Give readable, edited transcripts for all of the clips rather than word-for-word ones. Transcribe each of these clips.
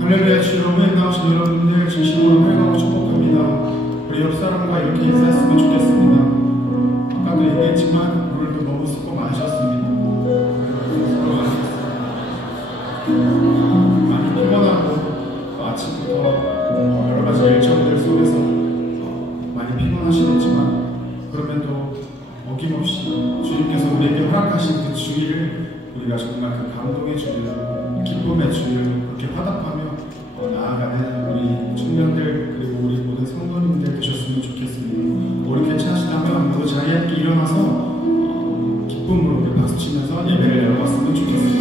할렐루야 주로 후에 나오신 여러분들 진심으로 환영하고 축복합니다. 우리 옆 사람과 이렇게 인사했으면 좋겠습니다. 아까도 얘기했지만 오늘도 너무 수고 많으셨습니다. 서로 많이 피곤하고 또 아침부터 여러 가지 일정들 속에서 많이 피곤하시겠지만 그럼에도 어김없이 주님께서 우리에게 허락하신 그 주일을 우리가 정말 그 감동의 주일, 기쁨의 주일 그렇게 화답하며 나아가는 우리 청년들 그리고 우리 모든 성도님들 되셨으면 좋겠습니다. 우리 괜찮으시다면 모두 자리에 함께 일어나서 기쁨으로 우리 박수치면서 예배를 열어봤으면 좋겠습니다.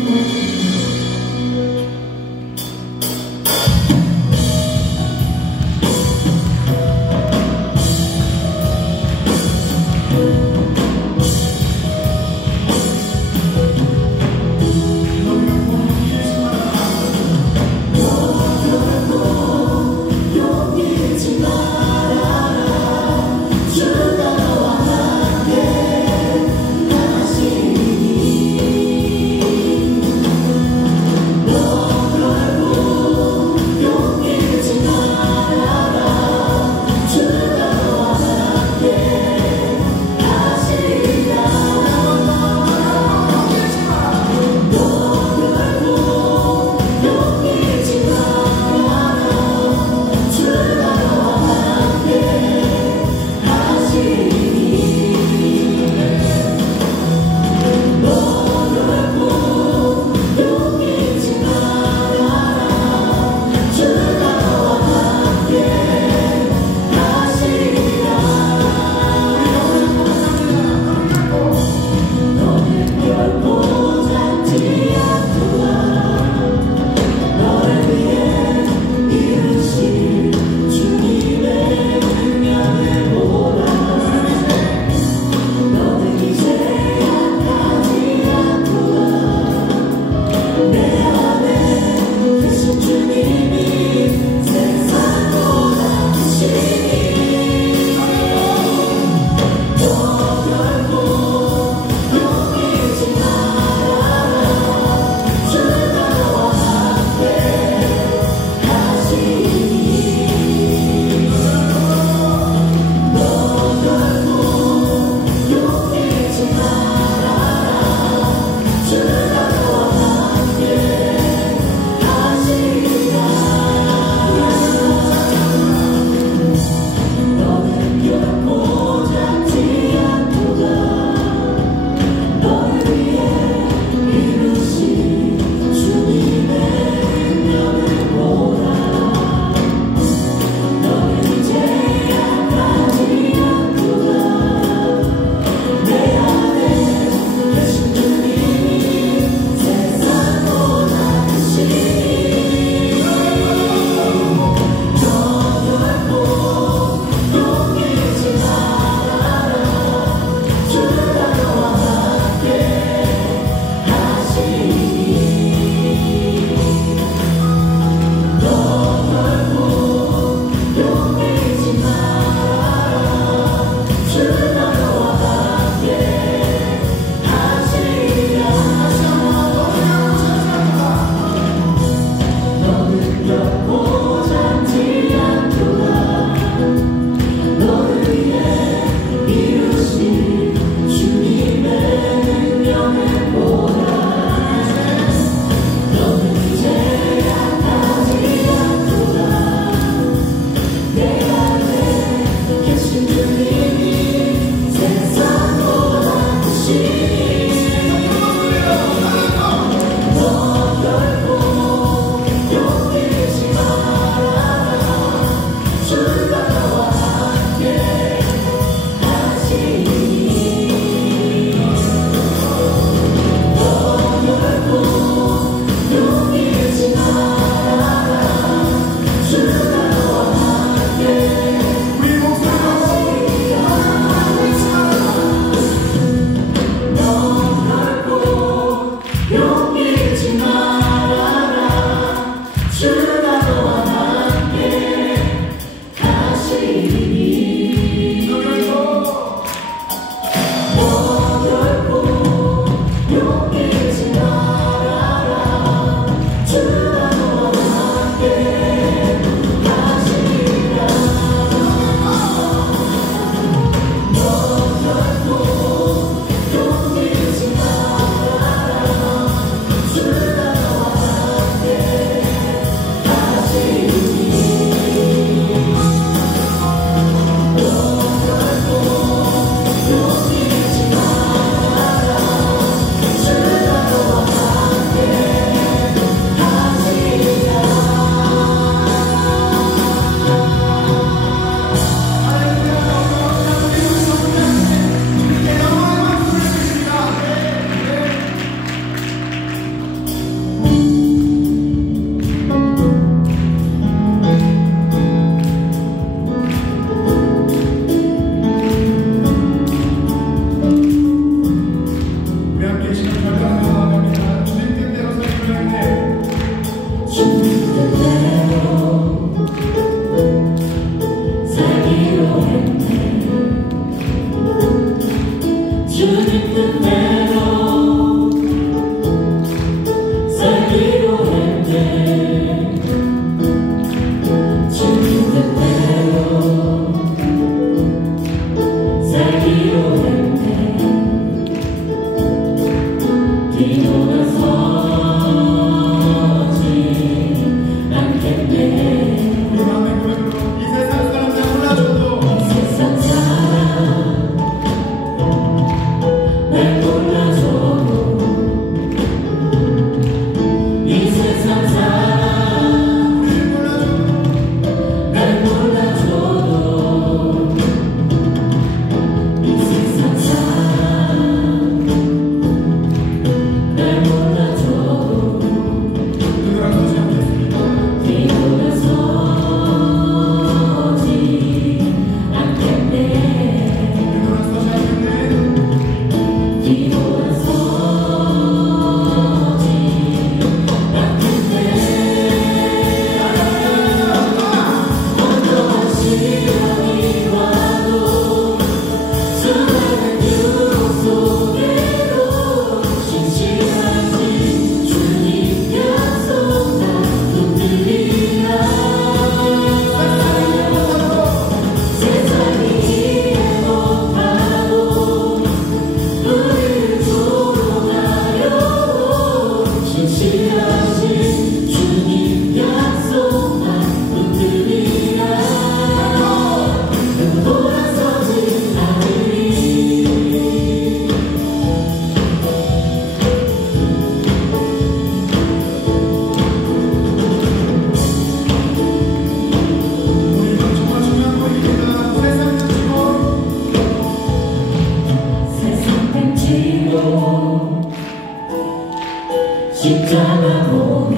십자가 보내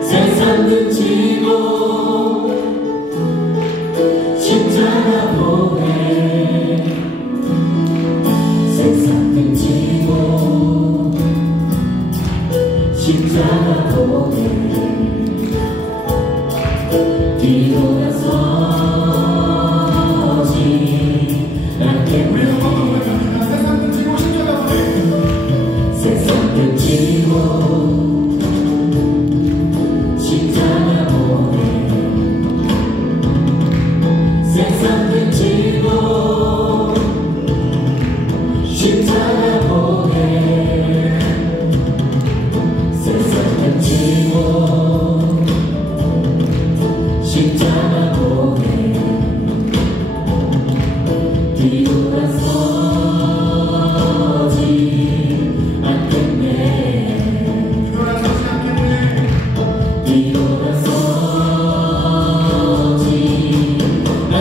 세상을 지고 십자가 보내 세상을 지고 십자가 보내 뒤돌아서지 않겠네. 세상을 지고 십자가 보내 세상을 지고 십자가 보내 세상을 지고 십자가 보내 뒤돌아서지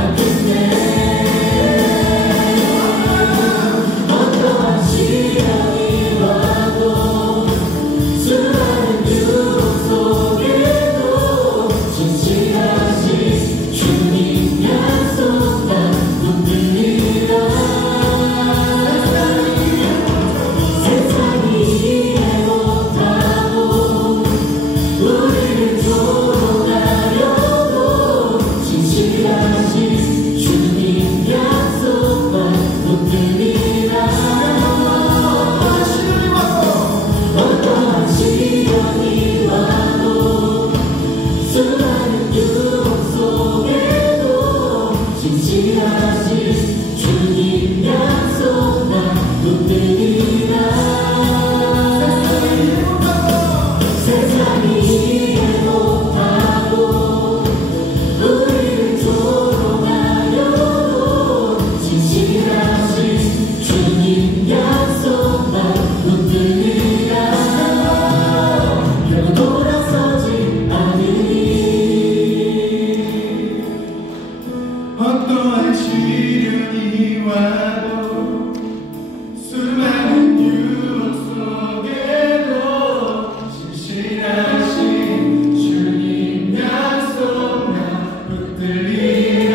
않겠네. 어떠한 시련이 와도 수많은 유혹 속에도 진실하신 주님 약속 난 붙들리라. 세상이 이해 못하고 우리를 조롱하려도 진실하신 주님 약속만 붙들리라. 어떠한 시련이 와도 수많은 유혹 속에도 진실하신 주님 약속만 붙들리라. 세상이 이해 못하고 우리를 조롱하려도 진실하신 주님 약속만 붙들리라. 결국 돌아서지 않으리. 어떠한 시련이 와도 수많은 유혹 속에도 진실하신 주님 약속만 붙들리라.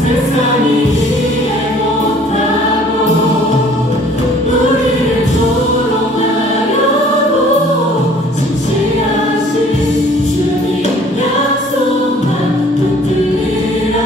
세상이 이해 못하고 우리를 조롱하려도 진실하신 주님 약속만 붙들리라.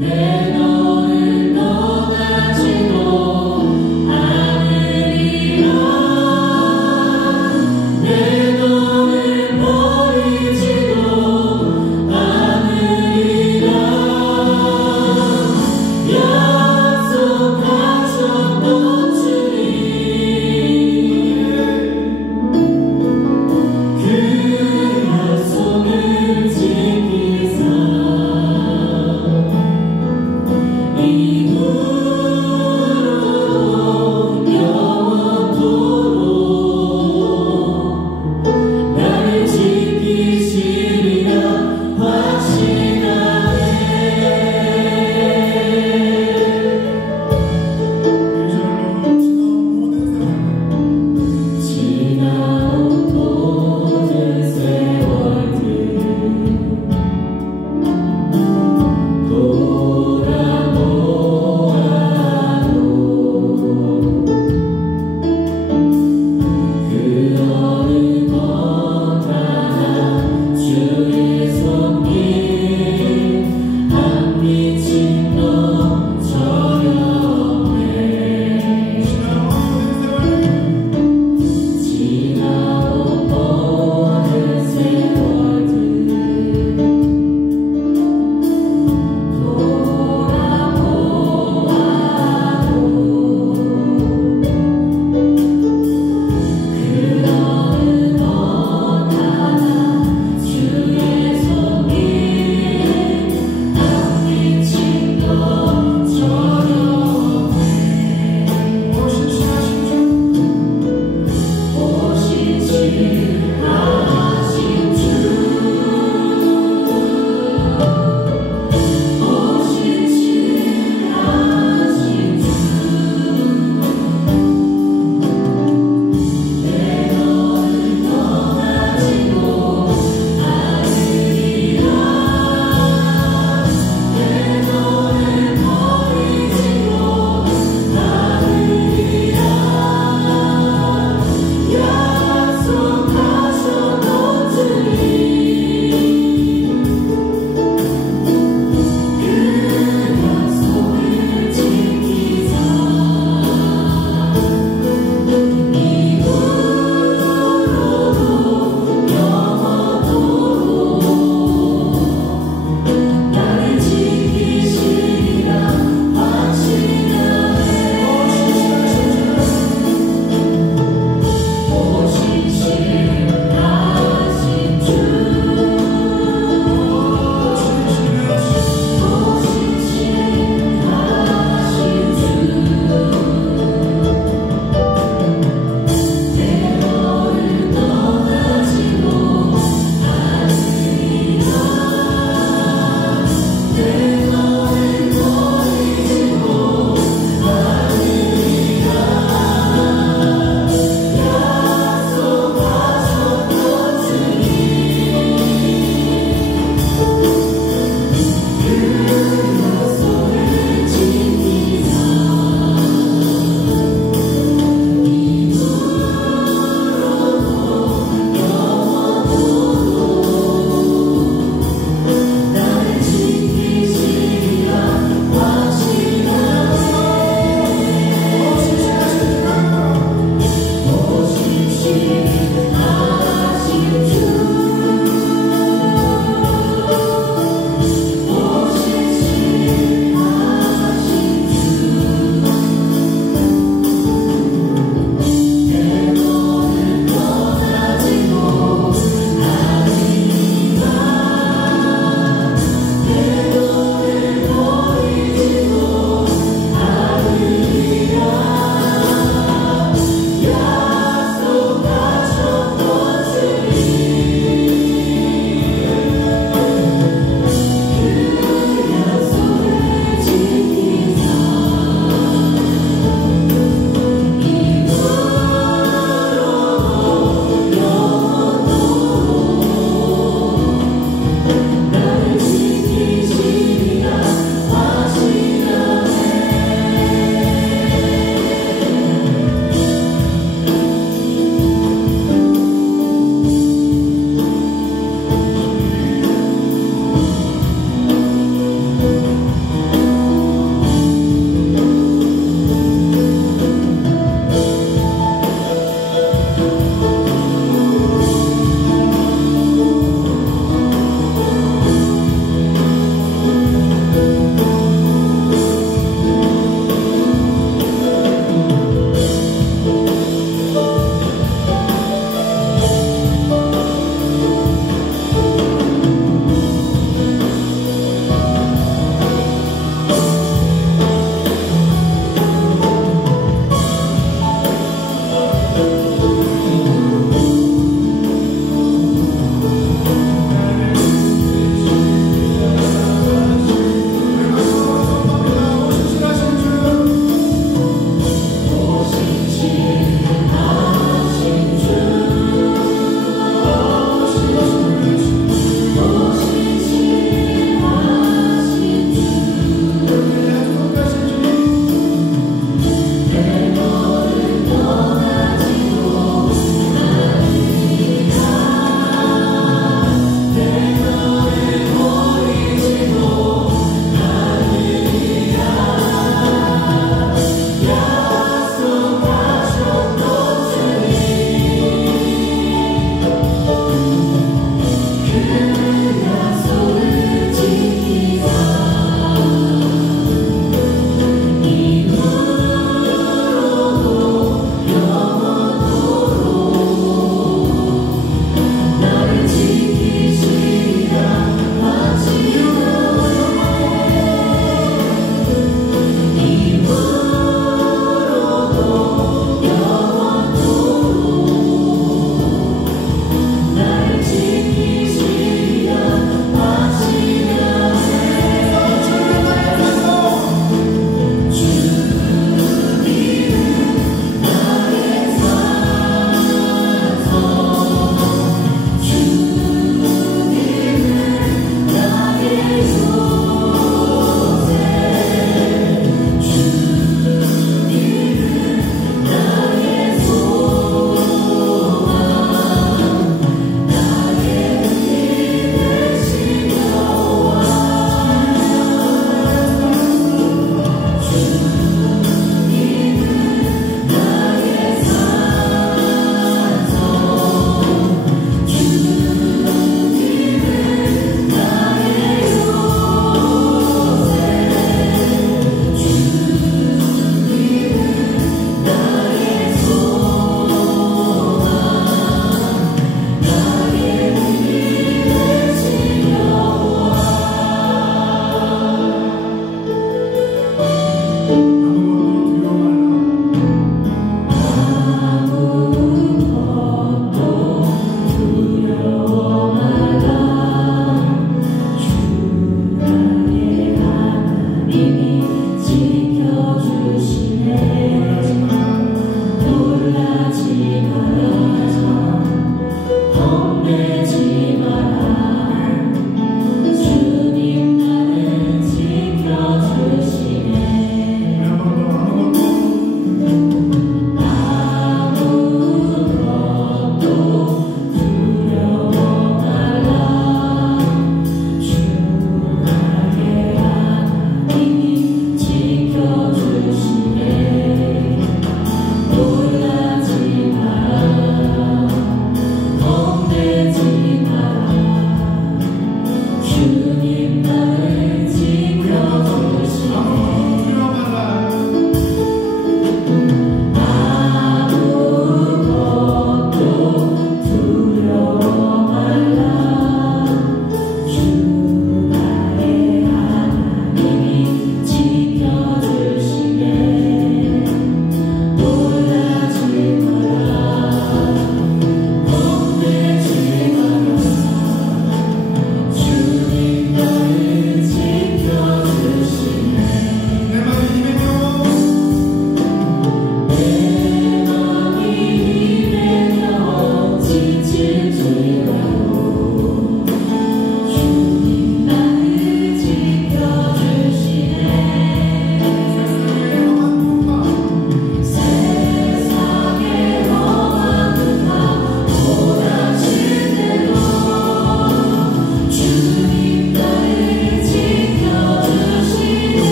내 너를 떠나지 못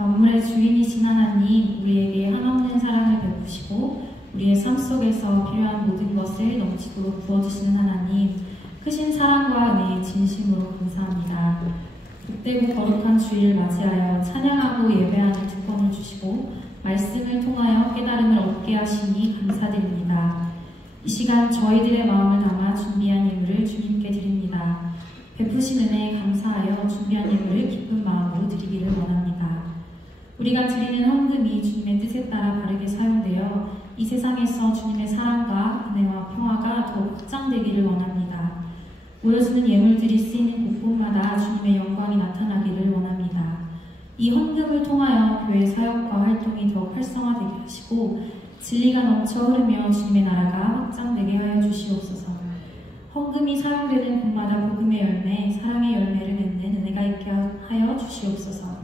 만물의 주인이신 하나님, 우리에게 한없는 사랑을 베푸시고 우리의 삶 속에서 필요한 모든 것을 넘치도록 부어주시는 하나님, 크신 사랑과 은혜에 진심으로 감사합니다. 복되고 거룩한 주일을 맞이하여 찬양하고 예배하는 특권을 주시고 말씀을 통하여 깨달음을 얻게 하시니 감사드립니다. 이 시간 저희들의 마음을 담아 준비한 예물을 주님께 드립니다. 베푸신 은혜에 감사하여 준비한 예물을 기쁜 마음으로 드리기를 원합니다. 우리가 드리는 헌금이 주님의 뜻에 따라 바르게 사용되어 이 세상에서 주님의 사랑과 은혜와 평화가 더욱 확장되기를 원합니다. 모여주는 예물들이 쓰이는 곳곳마다 주님의 영광이 나타나기를 원합니다. 이 헌금을 통하여 교회 사역과 활동이 더욱 활성화되게 하시고 진리가 넘쳐 흐르며 주님의 나라가 확장되게 하여 주시옵소서. 헌금이 사용되는 곳마다 복음의 열매, 사랑의 열매를 맺는 은혜가 있게 하여 주시옵소서.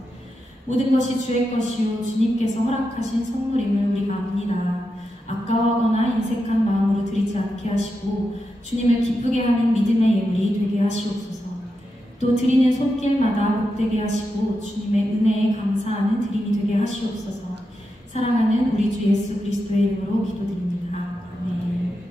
모든 것이 주의 것이요 주님께서 허락하신 선물임을 우리가 압니다. 아까워하거나 인색한 마음으로 드리지 않게 하시고 주님을 기쁘게 하는 믿음의 예물이 되게 하시옵소서. 또 드리는 손길마다 복되게 하시고 주님의 은혜에 감사하는 드림이 되게 하시옵소서. 사랑하는 우리 주 예수 그리스도의 이름으로 기도드립니다. 아멘.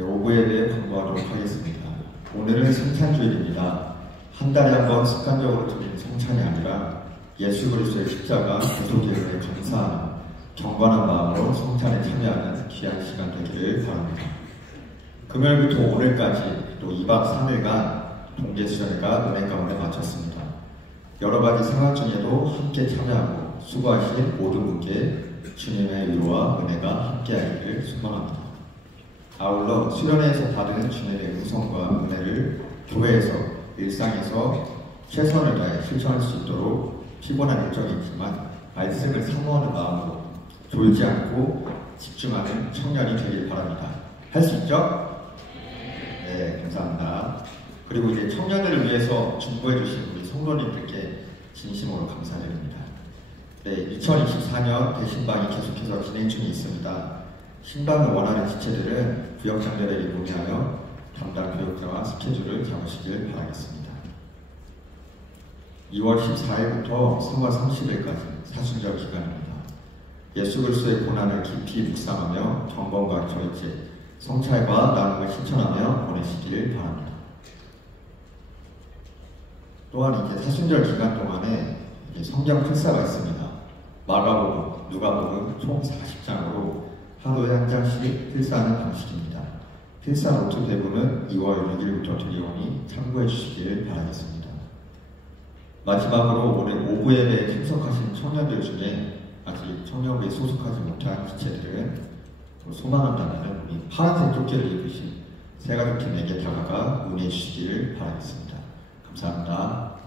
오부예배에 광고하도록 하겠습니다. 오늘은 성찬주일입니다. 한 달에 한 번 습관적으로 드리는 성찬이 아니라 예수 그리스도의 십자가 대속예배에 감사하는 경건한 마음으로 성찬에 참여하는 귀한 시간 되기를 바랍니다. 금요일부터 오늘까지 또 2박 3일간 동계수련회가 은혜 가운데 마쳤습니다. 여러 가지 생활 중에도 함께 참여하고 수고하신 모든 분께 주님의 위로와 은혜가 함께하기를 소망합니다. 아울러 수련회에서 받은 주님의 음성과 은혜를 교회에서 일상에서 최선을 다해 실천할 수 있도록 피곤한 일정이 있지만 말씀을 사모하는 마음으로 졸지 않고 집중하는 청년이 되길 바랍니다. 할 수 있죠? 네, 감사합니다. 그리고 이제 청년들을 위해서 중보해 주신 우리 성도님들께 진심으로 감사드립니다. 네, 2024년 대신방이 계속해서 진행 중에 있습니다. 신방을 원하는 지체들은 구역장들에게 문의하여 담당 교육자와 스케줄을 잡으시길 바라겠습니다. 2월 14일부터 3월 30일까지 사순절 기간입니다. 예수 그리스도의 고난을 깊이 묵상하며 경건과 절제, 성찰과 나눔을 실천하며 보내시길 바랍니다. 또한 이제 사순절 기간 동안에 성경 필사가 있습니다. 마가복음, 누가복음 총 40장으로 하루에 한 장씩 필사하는 방식입니다. 필사 노트 대부는 2월 6일부터 드리오니 참고해 주시길 바라겠습니다. 마지막으로 오늘 오후 예배에 참석하신 청년들 중에 아직 청년부에 소속하지 못한 지체들은 소망한다면 우리 파란색 조끼를 입으신 새가족팀에게 다가가 문의해 주시길 바라겠습니다. 감사합니다.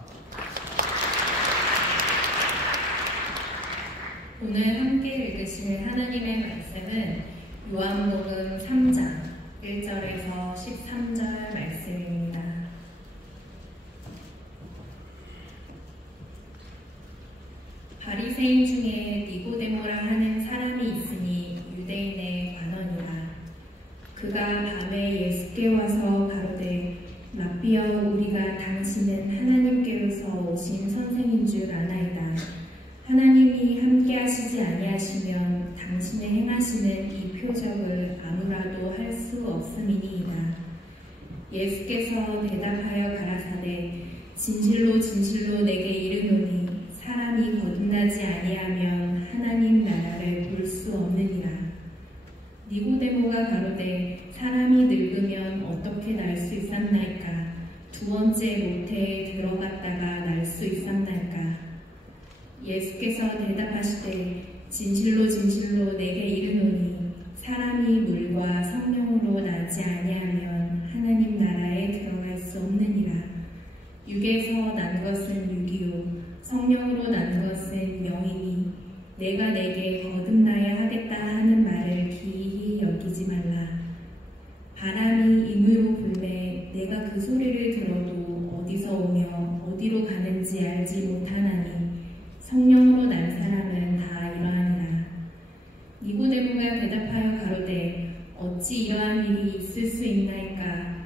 오늘 함께 읽으실 하나님의 말씀은 요한복음 3장 1절에서 13절 말씀입니다. 바리새인 중에 니고데모라 하는 사람이 있으니 유대인의 관원이라. 그가 밤에 예수께 와서 가로되 랍비여, 우리가 당신은 하나님께로서 오신 선생인 줄 아나이다. 하나님이 함께 하시지 아니하시면 당신의 행하시는 이 표적을 아무라도 할 수 없음이니이다. 예수께서 대답하여 가라사대 진실로 진실로 내게 이르노니 사람이 거듭나지 아니하면 하나님 나라를 볼 수 없느니라. 니고데모가 가로되 사람이 늙으면 어떻게 날 수 있었나이까? 두 번째 모태에 들어갔다가 날 수 있었나이까? 예수께서 대답하시되 진실로 진실로 내게 이르노니 사람이 물과 성령으로 나지 아니하면 하나님 나라에 들어갈 수 없느니라. 육에서 난 것은 육이요 성령으로 난 것은 영이니 내가 내게 거듭나야 하겠다 하는 말을 기이히 여기지 말라. 바람이 임으로 불매 내가 그 소리를 들어도 어디서 오며 어디로 가는지 알지 못하나니 성령으로 난 사람은 다 이러하니라. 니고데모가 대답하여 가로되 어찌 이러한 일이 있을 수 있나이까?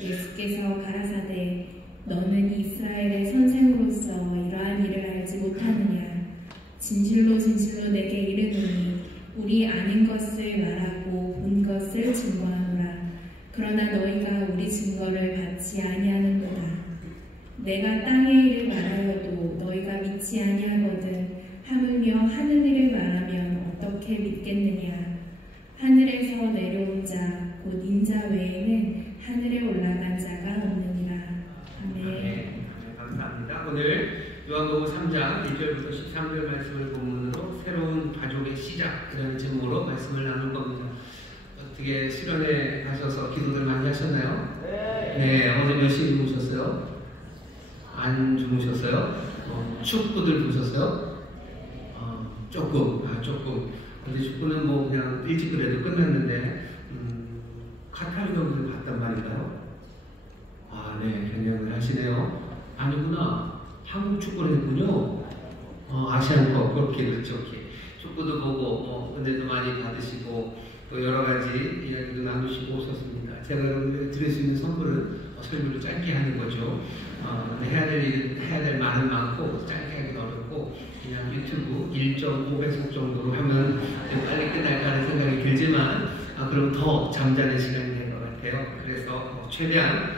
예수께서 가라사대 너는 이스라엘의 선생으로서 이러한 일을 알지 못하느냐? 진실로 진실로 내게 이르노니 우리 아는 것을 말하고 본 것을 증거하노라. 그러나 너희가 우리 증거를 받지 아니하는도다. 내가 땅의 일을 말하여도 너희가 믿지 아니하거든 하물며 하늘 일을 말하면 어떻게 믿겠느냐? 하늘에서 내려온 자 곧 인자 외에는 하늘에 올라간 자가 없느니라. 아멘. 네, 감사합니다. 오늘 요한복음 3장 1절부터 13절 말씀을 본문으로 새로운 가족의 시작 이라는 제목으로 말씀을 나눌 겁니다. 어떻게 수련회 가셔서 기도들 많이 하셨나요? 네. 어제 몇 시에 주무셨어요? 안 주무셨어요? 축구들 보셨어요? 조금. 근데 축구는 뭐 그냥 일찍 그래도 끝났는데 카타르 경기를 봤단 말인가요? 네, 경영을 하시네요. 아니구나. 한국 축구를 했군요. 아시안컵 그렇게 축구도 보고 은혜도 많이 받으시고 또 여러 가지 이야기도 나누시고 오셨습니다. 제가 여러분들에게 드릴 수 있는 선물은 설교를 짧게 하는 거죠. 해야 될 말은 많고 짧게 하기 어렵고 그냥 유튜브 1.5배속 정도로 하면 빨리 끝날까 하는 생각이 들지만 그럼 더 잠자는 시간이 될 것 같아요. 그래서 최대한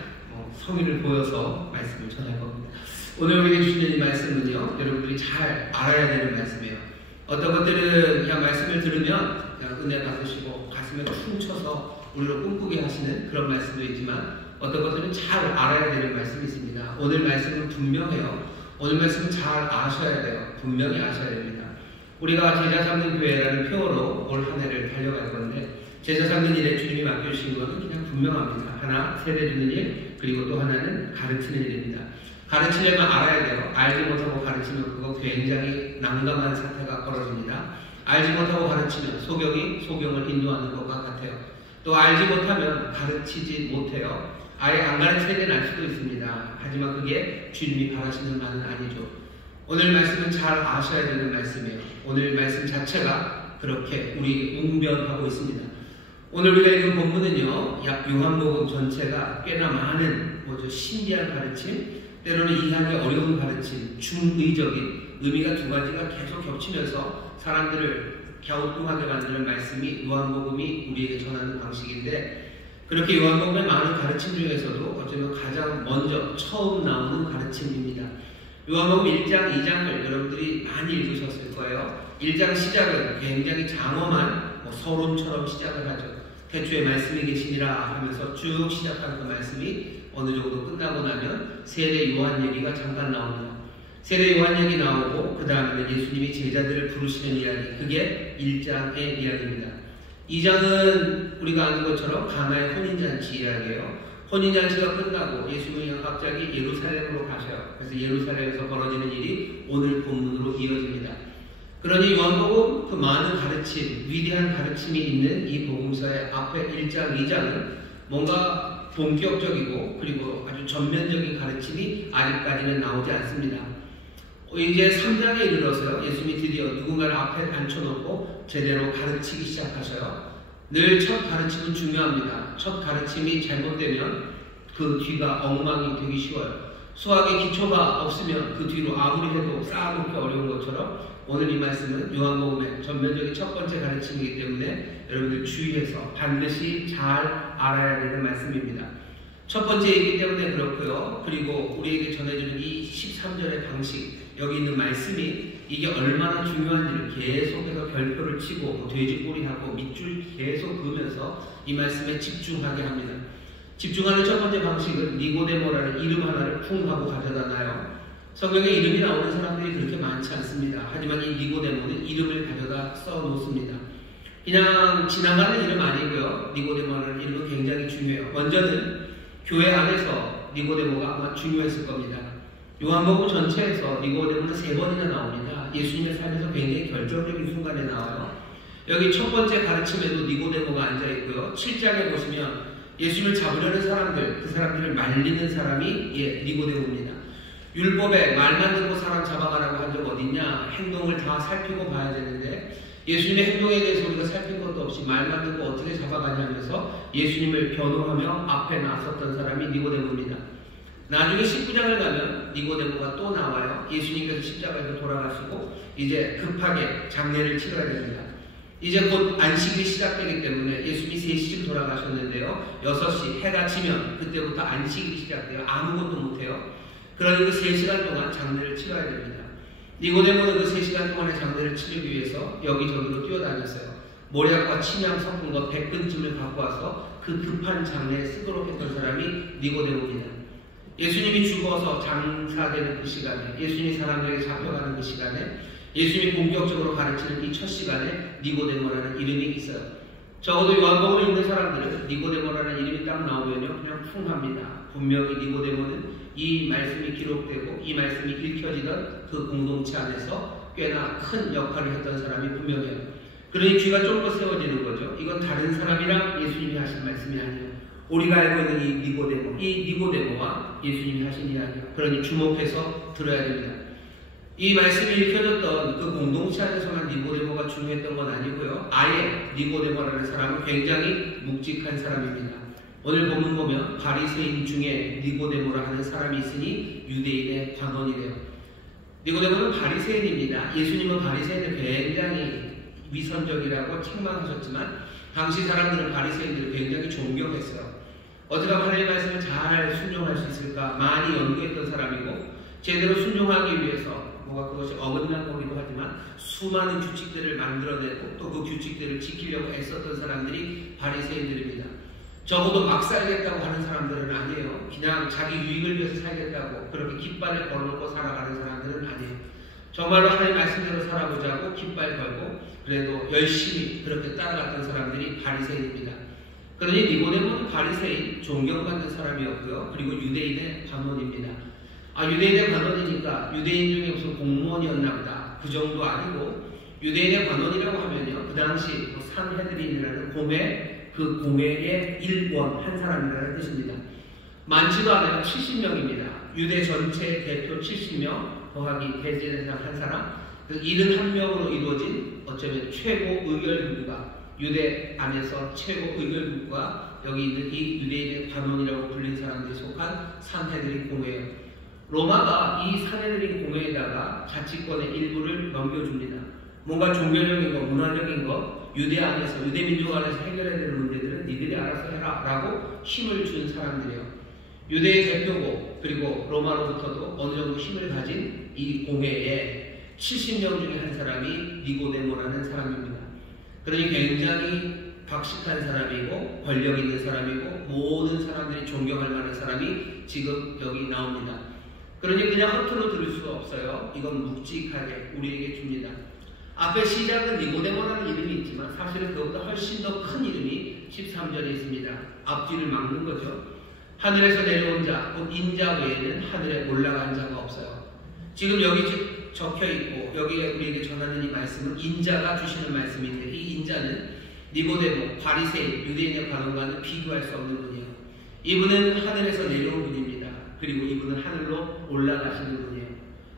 성의를 보여서 말씀을 전할 겁니다. 오늘 우리에게 주시는 이 말씀은요, 여러분들이 잘 알아야 되는 말씀이에요. 어떤 것들은 그냥 말씀을 들으면 그냥 은혜 받으시고 가슴에 퉁 쳐서 우리를 꿈꾸게 하시는 그런 말씀도 있지만 어떤 것들은 잘 알아야 되는 말씀이 있습니다. 오늘 말씀은 분명해요. 오늘 말씀은 잘 아셔야 돼요. 분명히 아셔야 됩니다. 우리가 제자 삼는 교회라는 표어로 올 한 해를 달려갈 건데 제자 삼는 일에 주님이 맡겨주신 것은 그냥 분명합니다. 하나, 세례주는 일, 그리고 또 하나는 가르치는 일입니다. 가르치려면 알아야 돼요. 알지 못하고 가르치면 그거 굉장히 난감한 사태가 벌어집니다. 알지 못하고 가르치면 소경을 인도하는 것과 같아요. 또 알지 못하면 가르치지 못해요. 아예 안 가르치는 게 날 수도 있습니다. 하지만 그게 주님이 바라시는 바는 아니죠. 오늘 말씀은 잘 아셔야 되는 말씀이에요. 오늘 말씀 자체가 그렇게 우리 웅변하고 있습니다. 오늘 우리가 읽은 본문은요, 요한복음 전체가 꽤나 많은 신비한 가르침, 때로는 이해하기 어려운 가르침, 중의적인 의미가 두 가지가 계속 겹치면서 사람들을 갸우뚱하게 만드는 말씀이 요한복음이 우리에게 전하는 방식인데, 그렇게 요한복음의 많은 가르침 중에서도 어쩌면 가장 먼저 처음 나오는 가르침입니다. 요한복음 1장, 2장을 여러분들이 많이 읽으셨을 거예요. 1장 시작은 굉장히 장엄한 서론처럼 시작을 하죠. 태초에 말씀이 계시니라 하면서 쭉 시작한 그 말씀이 어느 정도 끝나고 나면 세례 요한 얘기가 잠깐 나옵니다. 세례 요한 얘기 나오고 그 다음에는 예수님이 제자들을 부르시는 이야기, 그게 1장의 이야기입니다. 2장은 우리가 아는 것처럼 가나의 혼인잔치 이야기예요. 혼인잔치가 끝나고 예수님이 갑자기 예루살렘으로 가셔요. 그래서 예루살렘에서 벌어지는 일이 오늘 본문으로 이어집니다. 그러니 요한복음 그 많은 가르침, 위대한 가르침이 있는 이 복음서의 앞에 1장, 2장은 뭔가 본격적이고 그리고 아주 전면적인 가르침이 아직까지는 나오지 않습니다. 이제 3장에 이르러서요, 예수님이 드디어 누군가를 앞에 앉혀놓고 제대로 가르치기 시작하셔요. 늘 첫 가르침은 중요합니다. 첫 가르침이 잘못되면 그 뒤가 엉망이 되기 쉬워요. 수학의 기초가 없으면 그 뒤로 아무리 해도 쌓아놓기 어려운 것처럼 오늘 이 말씀은 요한복음의 전면적인 첫 번째 가르침이기 때문에 여러분들 주의해서 반드시 잘 알아야 되는 말씀입니다. 첫 번째이기 때문에 그렇고요. 그리고 우리에게 전해주는 이 13절의 방식, 여기 있는 말씀이 이게 얼마나 중요한지를 계속해서 별표를 치고 돼지꼬리하고 밑줄 계속 그으면서 이 말씀에 집중하게 합니다. 집중하는 첫 번째 방식은 니고데모라는 이름 하나를 쿵 하고 가져다 놔요. 성경에 이름이 나오는 사람들이 그렇게 많지 않습니다. 하지만 이 니고데모는 이름을 가져다 써놓습니다. 그냥 지나가는 이름 아니고요. 니고데모라는 이름은 굉장히 중요해요. 먼저는 교회 안에서 니고데모가 아마 중요했을 겁니다. 요한복음 전체에서 니고데모는 3번이나 나옵니다. 예수님의 삶에서 굉장히 결정적인 순간에 나와요. 여기 첫 번째 가르침에도 니고데모가 앉아있고요. 7장에 보시면 예수님을 잡으려는 사람들, 그 사람들을 말리는 사람이 니고데모입니다. 율법에 말만 듣고 사람 잡아가라고 한 적 어딨냐? 행동을 다 살피고 봐야 되는데 예수님의 행동에 대해서 우리가 살핀 것도 없이 말만 듣고 어떻게 잡아가냐 하면서 예수님을 변호하며 앞에 나섰던 사람이 니고데모입니다. 나중에 19장을 가면 니고데모가 또 나와요. 예수님께서 십자가에서 돌아가시고 이제 급하게 장례를 치러야 됩니다. 이제 곧 안식일이 시작되기 때문에 예수님이 3시쯤 돌아가셨는데요. 6시 해가 지면 그때부터 안식일이 시작돼요. 아무것도 못해요. 그러니 그 3시간 동안 장례를 치러야 됩니다. 니고데모는 그 3시간 동안의 장례를 치르기 위해서 여기저기로 뛰어다녔어요. 모략과 침향 섞은 것 100근쯤을 갖고 와서 그 급한 장례에 쓰도록 했던 사람이 니고데모입니다. 예수님이 죽어서 장사되는 그 시간에, 예수님이 사람들에게 잡혀가는 그 시간에, 예수님이 본격적으로 가르치는 이 첫 시간에 니고데모라는 이름이 있어요. 적어도 요한복음을 읽는 사람들은 니고데모라는 이름이 딱 나오면요 그냥 쿵합니다. 분명히 니고데모는 이 말씀이 기록되고 이 말씀이 읽혀지던 그 공동체 안에서 꽤나 큰 역할을 했던 사람이 분명해요. 그러니 귀가 쫑긋 세워지는 거죠. 이건 다른 사람이랑 예수님이 하신 말씀이 아니에요. 우리가 알고 있는 이 니고데모와 예수님이 하신 이야기예요. 그러니 주목해서 들어야 됩니다. 이 말씀이 읽혀졌던 그 공동체 안에서만 니고데모가 중요했던 건 아니고요. 아예 니고데모라는 사람은 굉장히 묵직한 사람입니다. 오늘 본문 보면 바리새인 중에 니고데모라 하는 사람이 있으니 유대인의 관원이래요. 니고데모는 바리새인입니다. 예수님은 바리새인을 굉장히 위선적이라고 책망하셨지만 당시 사람들은 바리새인들을 굉장히 존경했어요. 어떻게 하면 하나님의 말씀을 잘 순종할 수 있을까 많이 연구했던 사람이고 제대로 순종하기 위해서 뭐가 그것이 어긋난 거기도 하지만 수많은 규칙들을 만들어내고 또 그 규칙들을 지키려고 애썼던 사람들이 바리새인들입니다. 적어도 막 살겠다고 하는 사람들은 아니에요. 그냥 자기 유익을 위해서 살겠다고 그렇게 깃발을 걸어놓고 살아가는 사람들은 아니에요. 정말로 하나님 말씀대로 살아보자고 깃발 걸고 그래도 열심히 그렇게 따라갔던 사람들이 바리새인입니다. 그러니 니고데모는 바리새인, 존경받는 사람이었고요. 그리고 유대인의 관원입니다. 유대인의 관원이니까 유대인 중에 무슨 공무원이었나 보다. 그 정도 아니고 유대인의 관원이라고 하면요. 그 당시 산헤드린이라는 공회, 그 공회의 일원, 한 사람이라는 뜻입니다. 많지도 않아요. 70명입니다. 유대 전체 대표 70명, 더하기 대제사장 한 사람, 그 71명으로 이루어진 어쩌면 최고 의결국가, 유대 안에서 최고 의결국가, 여기 있는 이 유대인의 관원이라고 불린 사람들이 속한 산헤드린 공회예요. 로마가 이 산헤드린 공회에다가 자치권의 일부를 넘겨줍니다. 뭔가 종교적인 것, 문화적인 것, 유대 안에서, 유대 민족 안에서 해결해야 되는 문제들은 니들이 알아서 해라 라고 힘을 준 사람들이에요. 유대의 대표고 그리고 로마로부터도 어느 정도 힘을 가진 이 공회에 70명 중에 한 사람이 니고데모라는 사람입니다. 그러니 굉장히 박식한 사람이고 권력 있는 사람이고 모든 사람들이 존경할 만한 사람이 지금 여기 나옵니다. 그러니 그냥 허투루 들을 수가 없어요. 이건 묵직하게 우리에게 줍니다. 앞에 시작은 니고데모라는 이름이 있지만 사실은 그것보다 훨씬 더 큰 이름이 13절에 있습니다. 앞뒤를 막는 거죠. 하늘에서 내려온 자, 곧 인자 외에는 하늘에 올라간 자가 없어요. 지금 여기 적혀있고 여기에 우리에게 전하는 이 말씀은 인자가 주시는 말씀인데, 이 인자는 니고데모, 바리새인, 유대인의 관원과는 비교할 수 없는 분이에요. 이분은 하늘에서 내려온 분입니다. 그리고 이분은 하늘로 올라가시는 분이에요.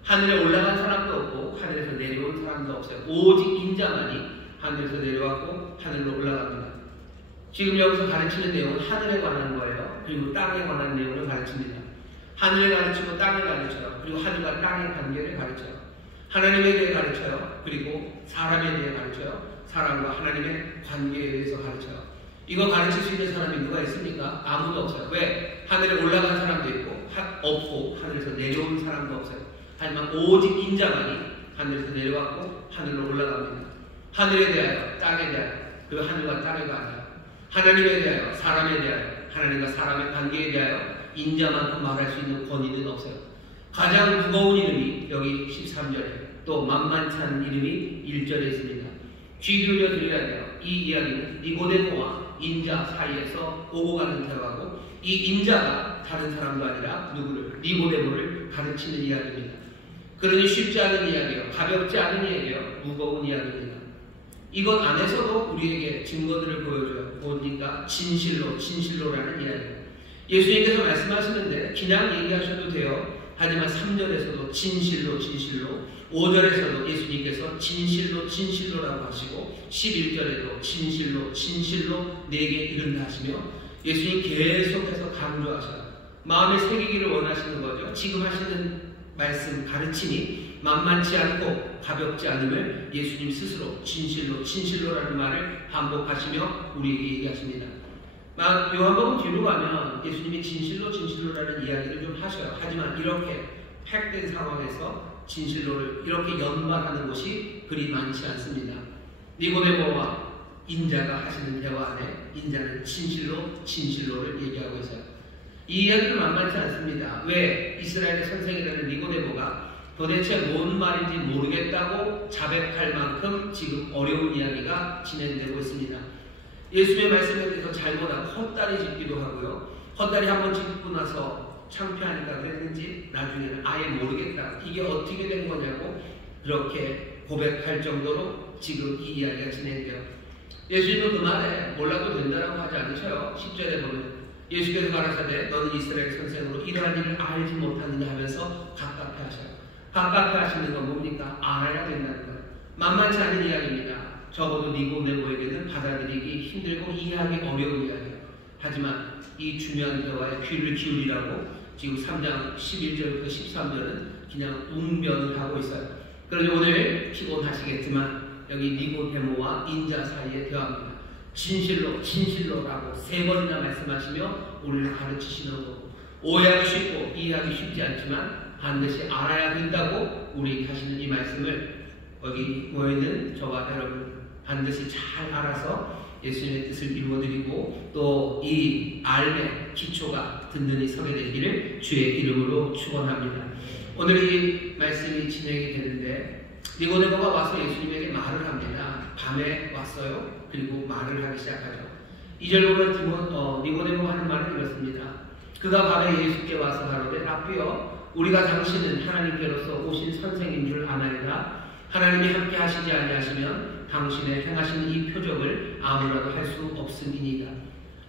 하늘에 올라간 사람도 없고 하늘에서 내려온 사람도 없어요. 오직 인자만이 하늘에서 내려왔고 하늘로 올라갑니다. 지금 여기서 가르치는 내용은 하늘에 관한 거예요. 그리고 땅에 관한 내용을 가르칩니다. 하늘에 가르치고 땅에 가르쳐요. 그리고 하늘과 땅의 관계를 가르쳐요. 하나님에 대해 가르쳐요. 그리고 사람에 대해 가르쳐요. 사람과 하나님의 관계에 대해서 가르쳐요. 이거 가르칠 수 있는 사람이 누가 있습니까? 아무도 없어요. 왜? 하늘에 올라간 사람도 있고 없고 하늘에서 내려온 사람도 없어요. 하지만 오직 인자만이 하늘에서 내려왔고 하늘로 올라갑니다. 하늘에 대하여, 땅에 대하여, 그 하늘과 땅에 관하여, 하나님에 대하여, 사람에 대하여, 하나님과 사람의 관계에 대하여 인자만큼 말할 수 있는 권위는 없어요. 가장 무거운 이름이 여기 13절에, 또 만만치 않은 이름이 1절에 있습니다. 귀 기울여 들어야 돼요. 이 이야기는 니고데모와 인자 사이에서 오고 가는 대화고, 이 인자가 다른 사람도 아니라 누구를? 니고데모를 가르치는 이야기입니다. 그러니 쉽지 않은 이야기예요. 가볍지 않은 이야기예요. 무거운 이야기입니다. 이것 안에서도 우리에게 증거들을 보여줘요. 뭡니까? 진실로라는 이야기예요. 예수님께서 말씀하시는데 그냥 얘기하셔도 돼요. 하지만 3절에서도 진실로 5절에서도 예수님께서 진실로라고 하시고 11절에도 진실로 내게 이른다 하시며 예수님 계속해서 강조하셔요. 마음에 새기기를 원하시는 거죠. 지금 하시는 말씀 가르침이 만만치 않고 가볍지 않음을 예수님 스스로 진실로라는 말을 반복하시며 우리에게 얘기하십니다. 요한복음 뒤로 가면 예수님이 진실로라는 이야기를 좀 하셔요. 하지만 이렇게 팩된 상황에서 진실로를 이렇게 연발하는 것이 그리 많지 않습니다. 니고데모와 인자가 하시는 대화 안에 인자는 진실로를 얘기하고 있어요. 이 이야기는 만만치 않습니다. 왜? 이스라엘의 선생이라는 니고데모가 도대체 뭔 말인지 모르겠다고 자백할 만큼 지금 어려운 이야기가 진행되고 있습니다. 예수님의 말씀에 대해서 잘못하고 헛다리 짚기도 하고요. 헛다리 한번 짚고 나서 창피하니까 그랬는지 나중에는 아예 모르겠다. 이게 어떻게 된 거냐고 그렇게 고백할 정도로 지금 이 이야기가 진행돼요. 예수님은 그 말에 몰라도 된다라고 하지 않으셔요. 10절에 보면 예수께서 가라사대 너는 이스라엘 선생으로 이러한 일을 알지 못하느냐 하면서 갑갑해 하셔요. 갑갑해 하시는 건 뭡니까? 알아야 된다는 거예요. 만만치 않은 이야기입니다. 적어도 니고데모에게는 받아들이기 힘들고 이해하기 어려운 이야기예요. 하지만 이 중요한 대화에 귀를 기울이라고 지금 3장 11절부터 13절은 그냥 웅변을 하고 있어요. 그러니 오늘 피곤하시겠지만 여기 니고데모와 인자 사이의 대화입니다. 진실로라고 3번이나 말씀하시며 우리를 가르치시는 거고, 오해하기 쉽고 이해하기 쉽지 않지만 반드시 알아야 된다고 우리에게 하시는 이 말씀을 여기 모여있는 저와 여러분 반드시 잘 알아서 예수님의 뜻을 이루어드리고 또 이 알의 기초가 든든히 서게 되기를 주의 이름으로 축원합니다. 오늘 이 말씀이 진행이 되는데 니고데모가 와서 예수님에게 말을 합니다. 밤에 왔어요. 그리고 말을 하기 시작하죠. 2절 보면 니고데모가 하는 말은 이렇습니다. 그가 밤에 예수께 와서 가로되 라삐여 우리가 당신은 하나님께로서 오신 선생인 줄 아나이다. 하나님이 함께 하시지 아니하시면 당신의 행하시는 이 표적을 아무라도 할 수 없음이니이다.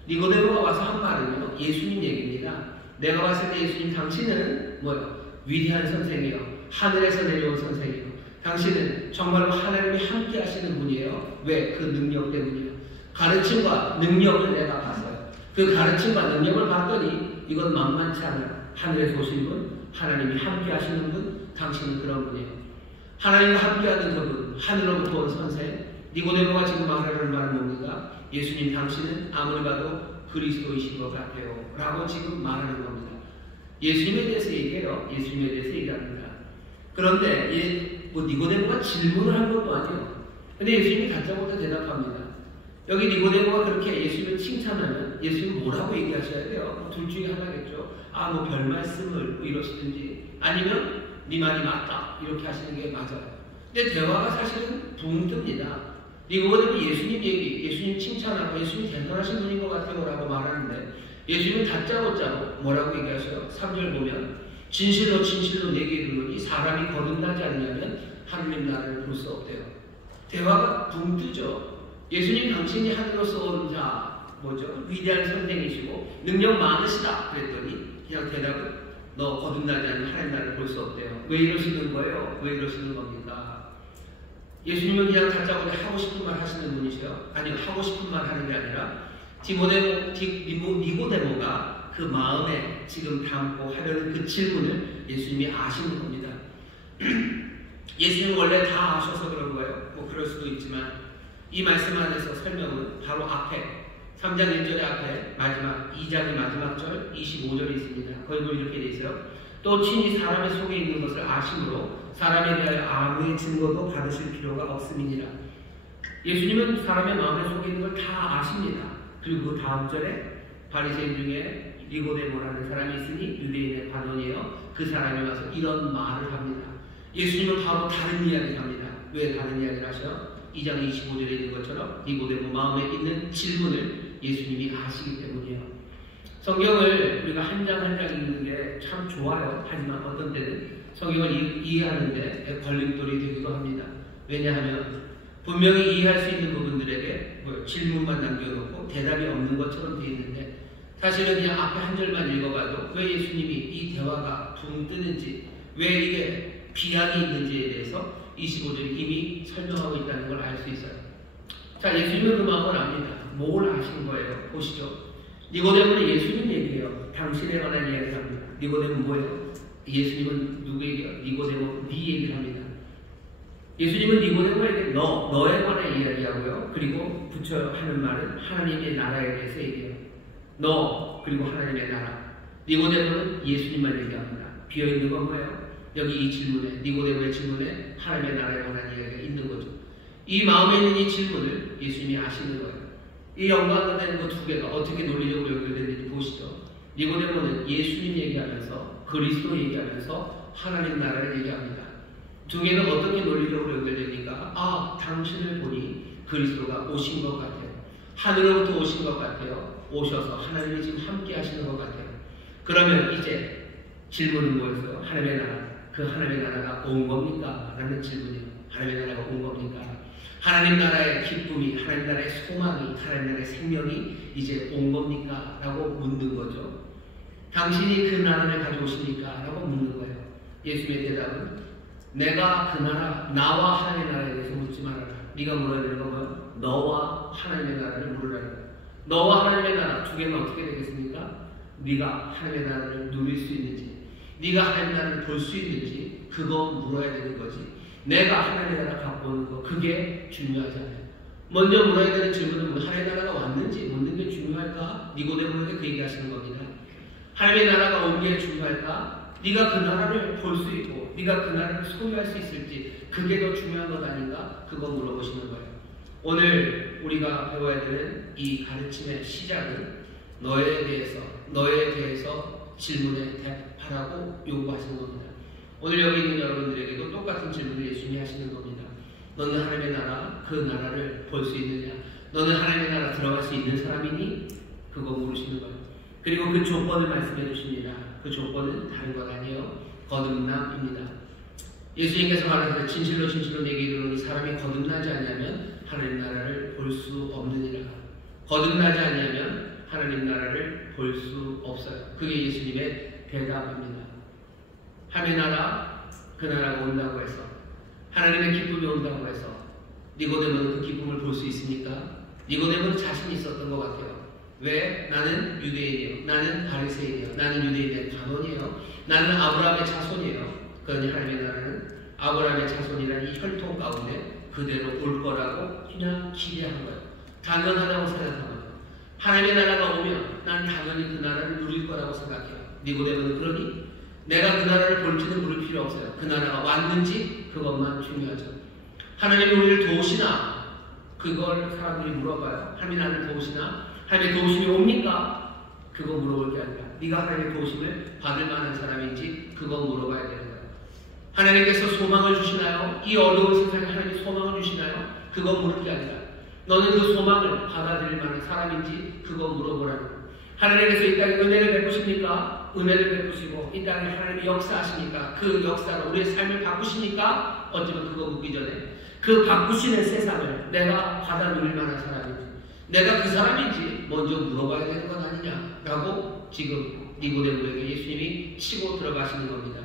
니고데모가 와서 한 말은요 예수님 얘기입니다. 내가 봤을 때 예수님 당신은 뭐요? 위대한 선생이요. 하늘에서 내려온 선생이에요. 당신은 정말로 하나님이 함께 하시는 분이에요. 왜? 그 능력 때문이에요. 가르침과 능력을 내가 봤어요. 그 가르침과 능력을 봤더니 이건 만만치 않아요. 하늘에서 오신 분, 하나님이 함께 하시는 분, 당신은 그런 분이에요. 하나님과 함께하는 그분, 하늘로부터 온 선생, 니고데모가 지금 말하는 말은 뭡니까? 예수님 당신은 아무리 봐도 그리스도이신 것 같아요 라고 지금 말하는 겁니다. 예수님에 대해서 얘기해요. 예수님에 대해서 얘기합니다. 그런데 니고데모가 질문을 한 것도 아니에요. 근데 예수님이 다짜고짜 대답합니다. 여기 니고데모가 그렇게 예수님을 칭찬하면 예수님 뭐라고 얘기하셔야 돼요? 둘 중에 하나겠죠. 별 말씀을 이러시든지 아니면 네 말이 맞다 이렇게 하시는 게 맞아요. 근데 대화가 사실은 붕 뜹니다. 니고데모 예수님 얘기, 예수님 칭찬하고 예수님 대단하신 분인 것 같아요 라고 말하는데 예수님은 다짜고짜로 뭐라고 얘기하셔요? 3절 보면 진실로 진실로 내게 이르노니 사람이 거듭나지 않으면 하느님 나라를 볼 수 없대요. 대화가 붕 뜨죠. 예수님 당신이 하늘로서 온 자 위대한 선생이시고 능력 많으시다 그랬더니 그냥 대답은 너 거듭나지 않으면 하나님 나라를 볼 수 없대요. 왜 이러시는 거예요? 왜 이러시는 겁니까? 예수님은 그냥 다짜고짜 하고 싶은 말 하시는 분이세요? 아니요, 하고 싶은 말 하는 게 아니라 니고데모가 그 마음에 지금 담고 하려는 그 질문을 예수님이 아시는 겁니다. 예수님은 원래 다 아셔서 그런 거예요. 그럴 수도 있지만 이 말씀 안에서 설명은 바로 앞에 3장 1절의 앞에 마지막 2장의 마지막 절 25절이 있습니다. 거기 보면 이렇게 돼 있어요. 또 친히 사람의 속에 있는 것을 아심으로 사람에 대하여 아무의 증거도 받으실 필요가 없음이니라. 예수님은 사람의 마음의 속에 있는 걸 다 아십니다. 그리고 그 다음 절에 바리새인 중에 니고데모라는 사람이 있으니 유대인의 관원이에요. 그 사람이 와서 이런 말을 합니다. 예수님은 바로 다른 이야기를 합니다. 왜 다른 이야기를 하셔요? 2장 25절에 있는 것처럼 니고데모 마음에 있는 질문을 예수님이 아시기 때문이에요. 성경을 우리가 한 장 한 장 읽는 게 참 좋아요. 하지만 어떤 때는 성경을 이해하는데 걸림돌이 되기도 합니다. 왜냐하면 분명히 이해할 수 있는 부분들에게 질문만 남겨놓고 대답이 없는 것처럼 되어 있는데 사실은 그냥 앞에 한 절만 읽어봐도 왜 예수님이 이 대화가 붕 뜨는지 왜 이게 비약이 있는지에 대해서 25절이 이미 설명하고 있다는 걸 알 수 있어요. 자, 예수님은 그 마음을 압니다. 뭘 아신 거예요? 보시죠. 니고데모는 예수님 얘기해요. 당신에 관한 이야기를 합니다. 니고데모는 뭐예요? 예수님은 누구 얘기해요? 니고데모 네 얘기를 합니다. 예수님은 니고데모에게 너에 관한 이야기하고요. 그리고 붙여 하는 말은 하나님의 나라에 대해서 얘기해요. 너 그리고 하나님의 나라. 니고데모는 예수님만 얘기합니다. 비어있는 건 뭐예요? 여기 이 질문에 니고데모의 질문에 하나님의 나라에 관한 이야기가 있는 거죠. 이 마음에 있는 이 질문을 예수님이 아시는 거예요. 이 연관되는 것 두 개가 어떻게 논리적으로 연결되는지 보시죠. 니고데모는 예수님 얘기하면서 그리스도 얘기하면서 하나님 나라를 얘기합니다. 두 개는 어떻게 논리적으로 연결됩니까? 당신을 보니 그리스도가 오신 것 같아요. 하늘로부터 오신 것 같아요. 오셔서 하나님이 지금 함께 하시는 것 같아요. 그러면 이제 질문은 뭐였어요? 하나님의 나라. 그 하나님의 나라가 온 겁니까? 라는 질문이에요. 하나님의 나라가 온 겁니까? 하나님 나라의 기쁨이, 하나님 나라의 소망이, 하나님 나라의 생명이 이제 온 겁니까? 라고 묻는 거죠. 당신이 그 나라를 가져오십니까? 라고 묻는 거예요. 예수님의 대답은 내가 그 나라, 나와 하나님의 나라에 대해서 묻지 말아라. 네가 물어야 되는 건 너와 하나님의 나라를 물으라는 거예요. 너와 하나님의 나라 두 개는 어떻게 되겠습니까? 네가 하나님의 나라를 누릴 수 있는지, 네가 하나님의 나라를 볼 수 있는지 그거 물어야 되는 거지. 내가 하나님의 나라 갖고 오는 거 그게 중요하지 않아요. 먼저 물어야 되는 질문은 하나님의 나라가 왔는지 묻는 게 중요할까? 니고데모에게 그 얘기하시는 겁니다. 하나님의 나라가 온 게 중요할까? 네가 그 나라를 볼 수 있고 네가 그 나라를 소유할 수 있을지 그게 더 중요한 것 아닌가? 그거 물어보시는 거예요. 오늘 우리가 배워야 되는 이 가르침의 시작은 너에 대해서 질문에 대답하라고 요구하시는 겁니다. 오늘 여기 있는 여러분들에게도 똑같은 질문을 예수님이 하시는 겁니다. 너는 하나님의 나라, 그 나라를 볼 수 있느냐? 너는 하나님의 나라 들어갈 수 있는 사람이니? 그거 물으시는 거예요. 그리고 그 조건을 말씀해 주십니다. 그 조건은 다른 것 아니에요. 거듭남입니다. 예수님께서 말하시되 진실로 진실로 내게 이르노니 사람이 거듭나지 않으면 하나님 나라를 볼 수 없느니라. 거듭나지 않으면 하나님 나라를 볼 수 없어요. 그게 예수님의 대답입니다. 하나님의 나라, 그 나라가 온다고 해서, 하나님의 기쁨이 온다고 해서 니고데모는 그 기쁨을 볼 수 있습니까? 니고데모는 자신이 있었던 것 같아요. 왜? 나는 유대인이에요. 나는 바리새인이에요. 나는 유대인의 간원이에요. 나는 아브라함의 자손이에요. 그러니 하나님의 나라는 아브라함의 자손이라는 이 혈통 가운데 그대로 올 거라고 그냥 기대한 거예요. 당연하다고 생각한 거예요. 하나님의 나라가 오면 난 당연히 그 나라를 누릴 거라고 생각해요. 니고데모는 그러니 내가 그 나라를 볼지는 물을 필요 없어요. 그 나라가 왔는지 그것만 중요하죠. 하나님이 우리를 도우시나? 그걸 사람들이 물어봐요. 하나님이 나를 도우시나? 하나님의 도우심이 옵니까? 그거 물어볼 게 아니라 네가 하나님의 도우심을 받을 만한 사람인지 그거 물어봐야 되는 거예요. 하나님께서 소망을 주시나요? 이 어려운 세상에 하나님이 소망을 주시나요? 그거 물을 게 아니라 너는 그 소망을 받아들일 만한 사람인지 그거 물어보라는 거예요. 하나님께서 이 땅에 은혜를 베푸십니까? 은혜를 베푸시고 이 땅에 하나님이 역사하십니까? 그 역사로 우리의 삶을 바꾸십니까? 어쩌면 그거 묻기 전에 그 바꾸시는 세상을 내가 받아 누릴 만한 사람인지 내가 그 사람인지 먼저 물어봐야 되는 건 아니냐라고 지금 니고데모에게 예수님이 치고 들어가시는 겁니다.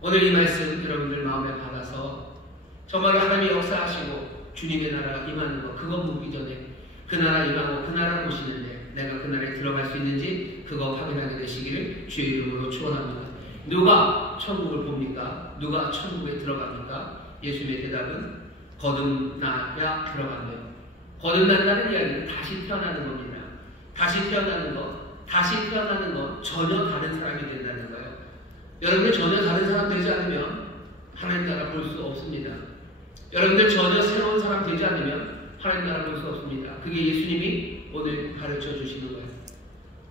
오늘 이 말씀 여러분들 마음에 받아서 정말 하나님이 역사하시고 주님의 나라가 임하는 것 그거 묻기 전에 그 나라 임하고 그 나라 보시는데 내가 그 나라에 들어갈 수 있는지 그거 확인하게 되시기를 주의 이름으로 축원합니다. 누가 천국을 봅니까? 누가 천국에 들어갑니까? 예수님의 대답은 거듭나야 들어간대요. 거듭난다는 이야기는 다시 태어나는 겁니다. 다시 태어나는 것 전혀 다른 사람이 된다는 거예요. 여러분들 전혀 다른 사람 되지 않으면 하나님 나라 볼 수 없습니다. 여러분들 전혀 새로운 사람 되지 않으면 하나님 나라 볼 수 없습니다. 그게 예수님이 오늘 가르쳐 주시는 거예요.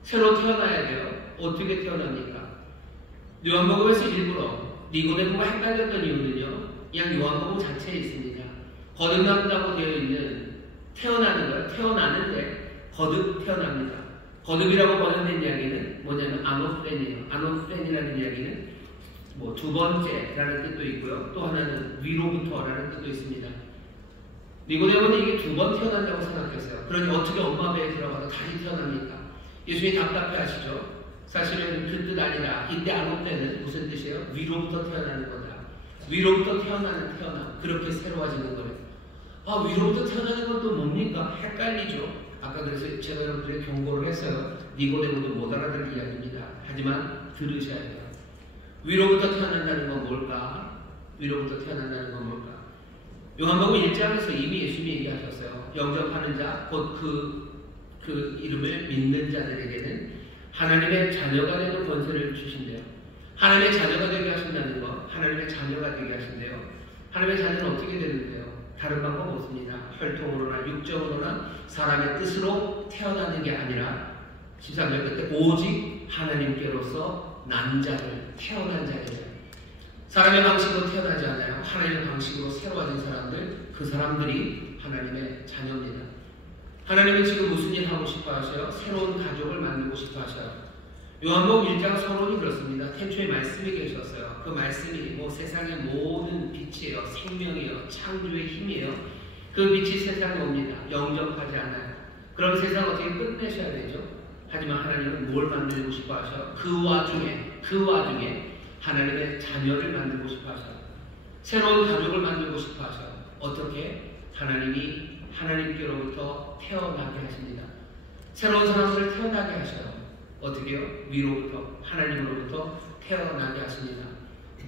새로 태어나야 돼요. 어떻게 태어납니까? 요한복음에서 일부러 니고데모가 헷갈렸던 이유는요. 그냥 요한복음 자체에 있습니다. 거듭난다고 되어 있는 태어나는 거예요. 태어나는데 거듭 태어납니다. 거듭이라고 번역된 이야기는 뭐냐면 아노프렌이에요. 아노프렌이라는 이야기는 뭐 두 번째라는 뜻도 있고요. 또 하나는 위로부터라는 뜻도 있습니다. 니고데모는 이게 두 번 태어난다고 생각했어요. 그러니 어떻게 엄마 배에 들어가서 다시 태어납니까? 예수님이 답답해 하시죠. 사실은 그 뜻 아니라 이때 아노프렌은 무슨 뜻이에요? 위로부터 태어나는 거다. 위로부터 태어나는 태어남. 그렇게 새로워지는 거예요. 아, 위로부터 태어나는 건 또 뭡니까? 헷갈리죠. 아까 그래서 제가 여러분들에게 경고를 했어요. 니고데모도 못 알아들을 이야기입니다. 하지만 들으셔야 돼요. 위로부터 태어난다는 건 뭘까? 위로부터 태어난다는 건 뭘까? 요한복음 1장에서 이미 예수님이 얘기하셨어요. 영접하는 자, 곧 그 이름을 믿는 자들에게는 하나님의 자녀가 되는 권세를 주신대요. 하나님의 자녀가 되게 하신다는 것, 하나님의 자녀가 되게 하신대요. 하나님의 자녀는 어떻게 되는데요? 다른 방법 없습니다. 혈통으로나 육정으로나 사람의 뜻으로 태어나는 게 아니라 13절 끝에 오직 하나님께로서 난 자들, 태어난 자들이에요. 사람의 방식으로 태어나지 않아요. 하나님의 방식으로 새로워진 사람들, 그 사람들이 하나님의 자녀입니다. 하나님은 지금 무슨 일 하고 싶어 하셔요? 새로운 가족을 만들고 싶어 하셔요. 요한복음 1장 서론이 그렇습니다. 태초에 말씀이 계셨어요. 그 말씀이 뭐 세상의 모든 빛이에요. 생명이에요. 창조의 힘이에요. 그 빛이 세상에 옵니다. 영접하지 않아요. 그럼 세상 어떻게 끝내셔야 되죠? 하지만 하나님은 뭘 만들고 싶어 하셔요? 그 와중에 하나님의 자녀를 만들고 싶어 하셔요. 새로운 가족을 만들고 싶어 하셔요. 어떻게? 하나님이 하나님께로부터 태어나게 하십니다. 새로운 사람들을 태어나게 하셔요. 어떻게요? 위로부터, 하나님으로부터 태어나게 하십니다.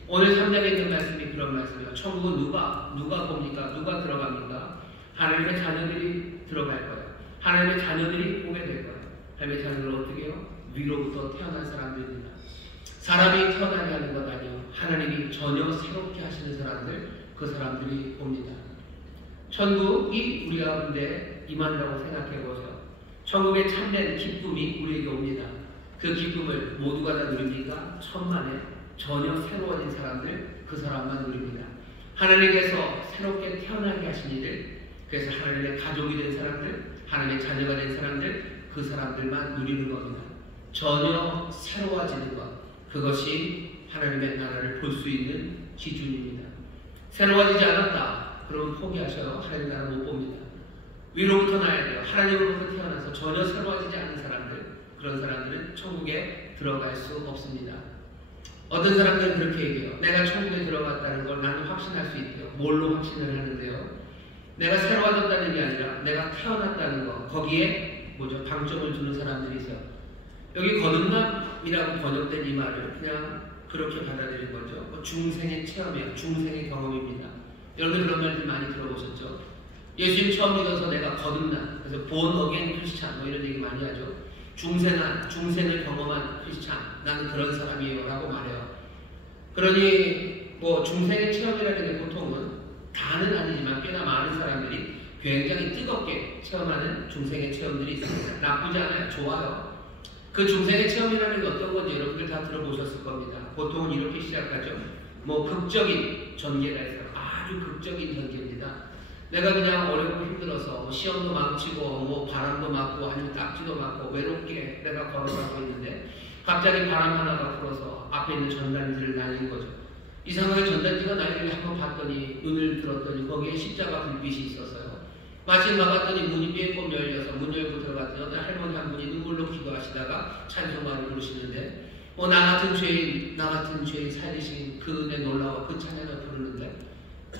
오늘 3장에 있는 말씀이 그런 말씀이에요. 천국은 누가 봅니까? 누가 들어갑니까? 하나님의 자녀들이 들어갈 거예요. 하나님의 자녀들이 보게 될 거예요. 하나님의 자녀들은 어떻게 해요? 위로부터 태어난 사람들입니다. 사람이 태어나게 하는 것 아니에요. 하나님이 전혀 새롭게 하시는 사람들, 그 사람들이 옵니다. 천국이 우리 가운데 임한다고 생각해 보세요. 천국의 참된 기쁨이 우리에게 옵니다. 그 기쁨을 모두가 다 누립니까? 천만에 전혀 새로워진 사람들, 그 사람만 누립니다. 하나님께서 새롭게 태어나게 하신 이들, 그래서 하나님의 가족이 된 사람들, 하나님의 자녀가 된 사람들, 그 사람들만 누리는 겁니다. 전혀 새로워지는 것, 그것이 하나님의 나라를 볼 수 있는 기준입니다. 새로워지지 않았다. 그러면 포기하셔요. 하나님 나라 못 봅니다. 위로부터 나야 돼요. 하나님으로부터 태어나서 전혀 새로워지지 않은 사람들, 그런 사람들은 천국에 들어갈 수 없습니다. 어떤 사람들은 그렇게 얘기해요. 내가 천국에 들어갔다는 걸 나는 확신할 수 있대요. 뭘로 확신을 하는데요? 내가 새로 와졌다는 게 아니라 내가 태어났다는 거, 거기에 뭐죠? 방점을 두는 사람들이 있어요. 여기 거듭남이라고 번역된 이 말을 그냥 그렇게 받아들인 거죠. 중생의 체험이에요. 중생의 경험입니다. 여러분 그런 말들 많이 들어보셨죠? 예수님 처음 믿어서 내가 거듭난, 그래서 born again 크리스찬 뭐 이런 얘기 많이 하죠. 중생을 경험한 크리스찬, 나는 그런 사람이에요 라고 말해요. 그러니 뭐 중생의 체험이라는 게 보통은 다는 아니지만 꽤나 많은 사람들이 굉장히 뜨겁게 체험하는 중생의 체험들이 있습니다. 나쁘지 않아요. 좋아요. 그 중생의 체험이라는 게 어떤 건지 여러분들 다 들어보셨을 겁니다. 보통은 이렇게 시작하죠. 뭐 극적인 전개가 있어요. 아주 극적인 전개입니다. 내가 그냥 어렵고 힘들어서 뭐 시험도 망치고 뭐 바람도 맞고 아니면 딱지도 맞고 외롭게 내가 걸어가고 있는데 갑자기 바람 하나가 불어서 앞에 있는 전단지를 날린 거죠. 이상하게 전단지가 날리길 한번 봤더니 눈을 들었더니 거기에 십자가 불빛이 있었어요. 마침 가봤더니 문이 빼꼼 열려서 문 열고 들어갔더니 어떤 할머니 한 분이 눈물로 기도하시다가 찬송가를 부르시는데 나 같은 죄인 살리신 그 은혜 놀라워 그 찬양을 부르는데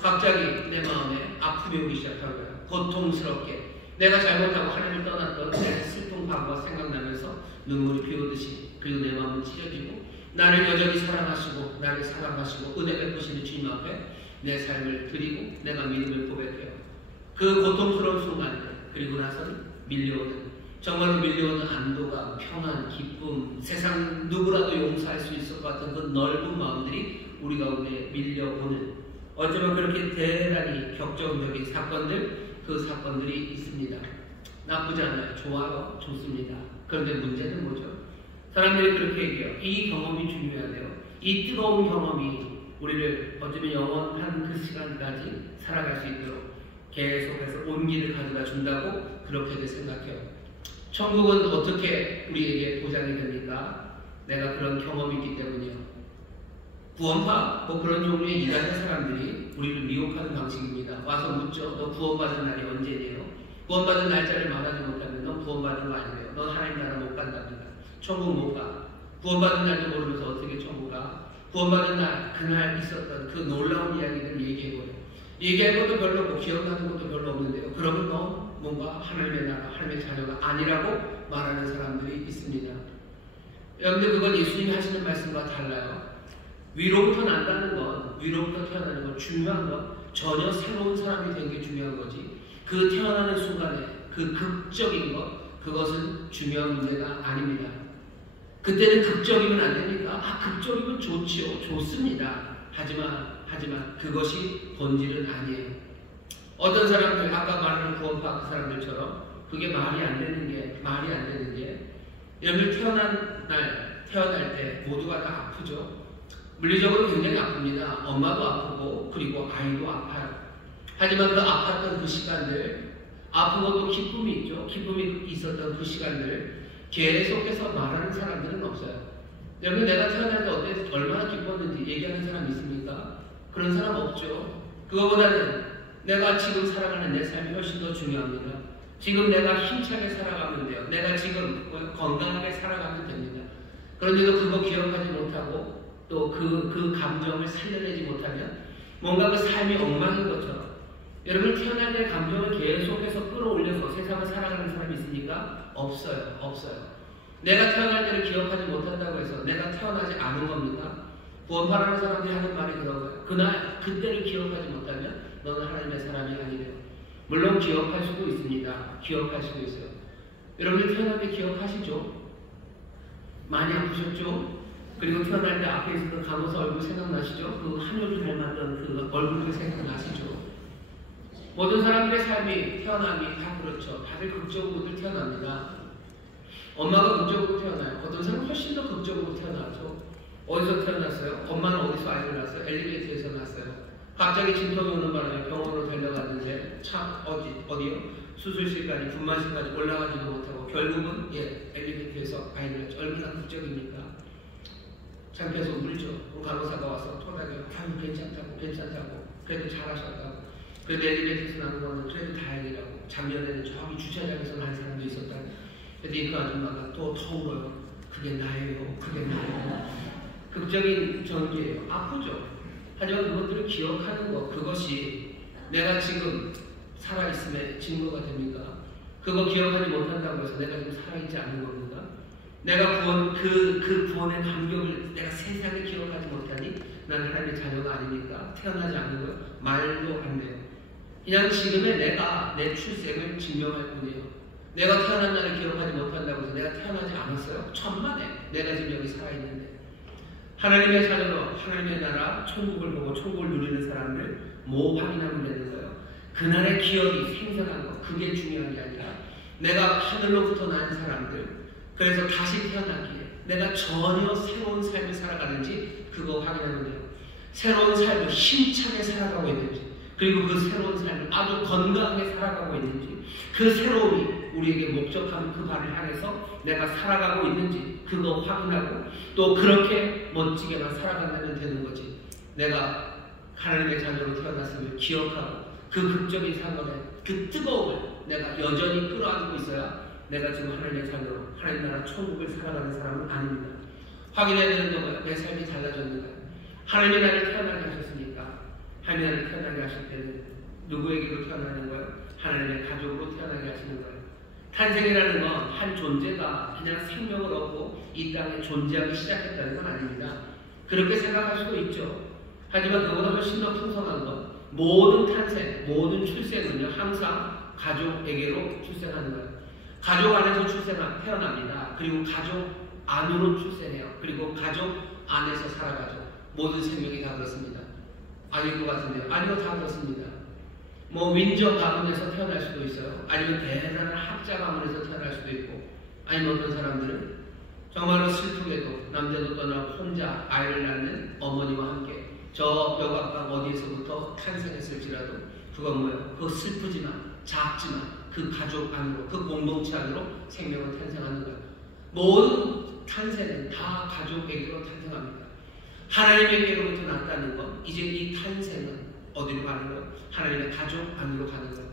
갑자기 내 마음에 아픔이 오기 시작하고요. 고통스럽게 내가 잘못하고 하나님을 떠났던 내 슬픈 과거가 생각나면서 눈물이 비오듯이 그리고 내 마음은 찢어지고 나를 여전히 사랑하시고 나를 사랑하시고 은혜 베푸시는 주님 앞에 내 삶을 드리고 내가 믿음을 고백해요. 그 고통스러운 순간들 그리고 나서는 정말로 밀려오는 안도감, 평안, 기쁨, 세상 누구라도 용서할 수 있을 것 같은 그 넓은 마음들이 우리 가운데 밀려오는 어쩌면 그렇게 대단히 격정적인 사건들, 그 사건들이 있습니다. 나쁘지 않아요. 좋아요. 좋습니다. 그런데 문제는 뭐죠? 사람들이 그렇게 얘기해요. 이 경험이 중요하대요. 이 뜨거운 경험이 우리를 어쩌면 영원한 그 시간까지 살아갈 수 있도록 계속해서 온기를 가져다 준다고 그렇게들 생각해요. 천국은 어떻게 우리에게 보장이 됩니까? 내가 그런 경험이 있기 때문이요. 구원파, 뭐 그런 종류의 일하는 사람들이 우리를 미혹하는 방식입니다. 와서 묻죠. 너 구원받은 날이 언제예요? 구원받은 날짜를 말하지 못하면 넌 구원받은 거 아니에요. 넌 하나님 나라 못 간답니다. 천국 못 가. 구원받은 날도 모르면서 어떻게 천국 가? 구원받은 날, 그날 있었던 그 놀라운 이야기를 얘기해보래요. 얘기할 것도 별로 없고 기억나는 것도 별로 없는데요. 그러면 너 뭔가 하나님의 나라, 하나님의 자녀가 아니라고 말하는 사람들이 있습니다. 여러분들 그건 예수님이 하시는 말씀과 달라요. 위로부터 난다는 건, 위로부터 태어나는 건 중요한 건 전혀 새로운 사람이 된 게 중요한 거지. 그 태어나는 순간에 그 극적인 것, 그것은 중요한 문제가 아닙니다. 그때는 극적이면 안 됩니까? 극적이면 좋지요. 좋습니다. 하지만 그것이 본질은 아니에요. 어떤 사람들, 아까 말하는 구원파 그 사람들처럼 그게 말이 안 되는 게 여러분 태어날 때 모두가 다 아프죠. 물리적으로 굉장히 아픕니다. 엄마도 아프고 그리고 아이도 아파요. 하지만 그 아팠던 그 시간들, 아프고 또 기쁨이 있죠. 기쁨이 있었던 그 시간들 계속해서 말하는 사람들은 없어요. 여러분 내가 태어날 때 얼마나 기뻤는지 얘기하는 사람 있습니까? 그런 사람 없죠. 그거보다는 내가 지금 살아가는 내 삶이 훨씬 더 중요합니다. 지금 내가 힘차게 살아가면 돼요. 내가 지금 건강하게 살아가면 됩니다. 그런데도 그거 기억하지 못하고 또 그 감정을 살려내지 못하면 뭔가 그 삶이 엉망인 것처럼 여러분 태어날 때 감정을 계속해서 끌어올려서 세상을 살아가는 사람이 있습니까? 없어요. 내가 태어날 때를 기억하지 못한다고 해서 내가 태어나지 않은 겁니까? 구원파라는 사람들이 하는 말이 그런 거예요. 그때를 기억하지 못하면 너는 하나님의 사람이 아니래요. 물론 기억할 수도 있습니다. 기억할 수도 있어요. 여러분들 태어날 때 기억하시죠? 많이 아프셨죠? 그리고 태어날 때 앞에 있었던 간호사 얼굴 생각나시죠? 그 한효주 닮았던 그 얼굴도 생각나시죠? 모든 사람들의 삶이, 태어남이 다 그렇죠. 다들 극적으로 태어납니다. 엄마가 극적으로 태어나요. 어떤 사람은 훨씬 더 극적으로 태어나죠. 어디서 태어났어요? 엄마는 어디서 아이를 낳았어요? 엘리베이터에서 낳았어요. 갑자기 진통이 오는 바람에 병원으로 데려갔는데 어디요? 수술실까지 분만실까지 올라가지도 못하고 결국은 엘리베이터에서 아이를 낳죠. 얼마나 극적입니까? 창피해서 울죠. 간호사가 와서 토닥여요. 괜찮다고. 그래도 잘하셨다고. 그래도 엘리베이터에서 나는 거는 그래도 다행이라고. 작년에는 저기 주차장에서 난 사람도 있었다고. 그랬더니 그 아줌마가 더 울어요. 그게 나예요. 그 극적인 전개예요. 아프죠. 하지만 그것들을 기억하는 것, 그것이 내가 지금 살아있음의 증거가 됩니까? 그거 기억하지 못한다고 해서 내가 지금 살아있지 않은 겁니까? 내가 그 구원의 감격을 내가 세상에 기억하지 못하니 나는 하나님의 자녀가 아니니까 태어나지 않는 거 말도 안 돼요. 그냥 지금의 내가 내 출생을 증명할 뿐이에요. 내가 태어난 날을 기억하지 못한다고 해서 내가 태어나지 않았어요. 천만에 내가 지금 여기 살아있는데 하나님의 자녀로 하나님의 나라 천국을 보고 천국을 누리는 사람들 뭐 확인하면 되는 거예요. 그날의 기억이 생생한 거, 그게 중요한 게 아니라 내가 하늘로부터 난 사람들, 그래서 다시 태어나기에 내가 전혀 새로운 삶을 살아가는지 그거 확인하면 돼요. 새로운 삶을 힘차게 살아가고 있는지, 그리고 그 새로운 삶을 아주 건강하게 살아가고 있는지, 그 새로움이 우리에게 목적한 그 발을 향해서 내가 살아가고 있는지 그거 확인하고 또 그렇게 멋지게만 살아간다면 되는 거지. 내가 하나님의 자녀로 태어났음을 기억하고 그 극적인 사건의 그 뜨거움을 내가 여전히 끌어안고 있어야 내가 지금 하나님의 자녀로 하나님 나라 천국을 살아가는 사람은 아닙니다. 확인해야 되는 건 뭐예요? 내 삶이 달라졌는가? 하나님의 나를 태어나게 하셨으니까 하나님의 나를 태어나게 하실 때는 누구에게로 태어나는 거예요? 하나님의 가족으로 태어나게 하시는 거예요. 탄생이라는 건 한 존재가 그냥 생명을 얻고 이 땅에 존재하기 시작했다는 건 아닙니다. 그렇게 생각할 수도 있죠. 하지만 그보다 훨씬 더 풍성한 건 모든 탄생, 모든 출생은요 항상 가족에게로 출생하는 거예요. 가족 안에서 태어납니다. 그리고 가족 안으로 출생해요. 그리고 가족 안에서 살아가죠. 모든 생명이 다 그렇습니다. 아닐 것 같은데요. 아니요, 다 그렇습니다. 뭐 윈저 가문에서 태어날 수도 있어요. 아니면 대단한 학자 가문에서 태어날 수도 있고, 아니면 어떤 사람들은 정말로 슬프게도 남자도 떠나고 혼자 아이를 낳는 어머니와 함께 저 여각강 어디에서부터 탄생했을지라도 그건 뭐예요? 그 슬프지만 작지만 그 가족 안으로, 그 공동체 안으로 생명을 탄생하는 거예요. 모든 탄생은 다 가족에게로 탄생합니다. 하나님에게로부터 났다는 건 이제 이 탄생은 어디로 가는 거예요? 하나님의 가족 안으로 가는 거예요.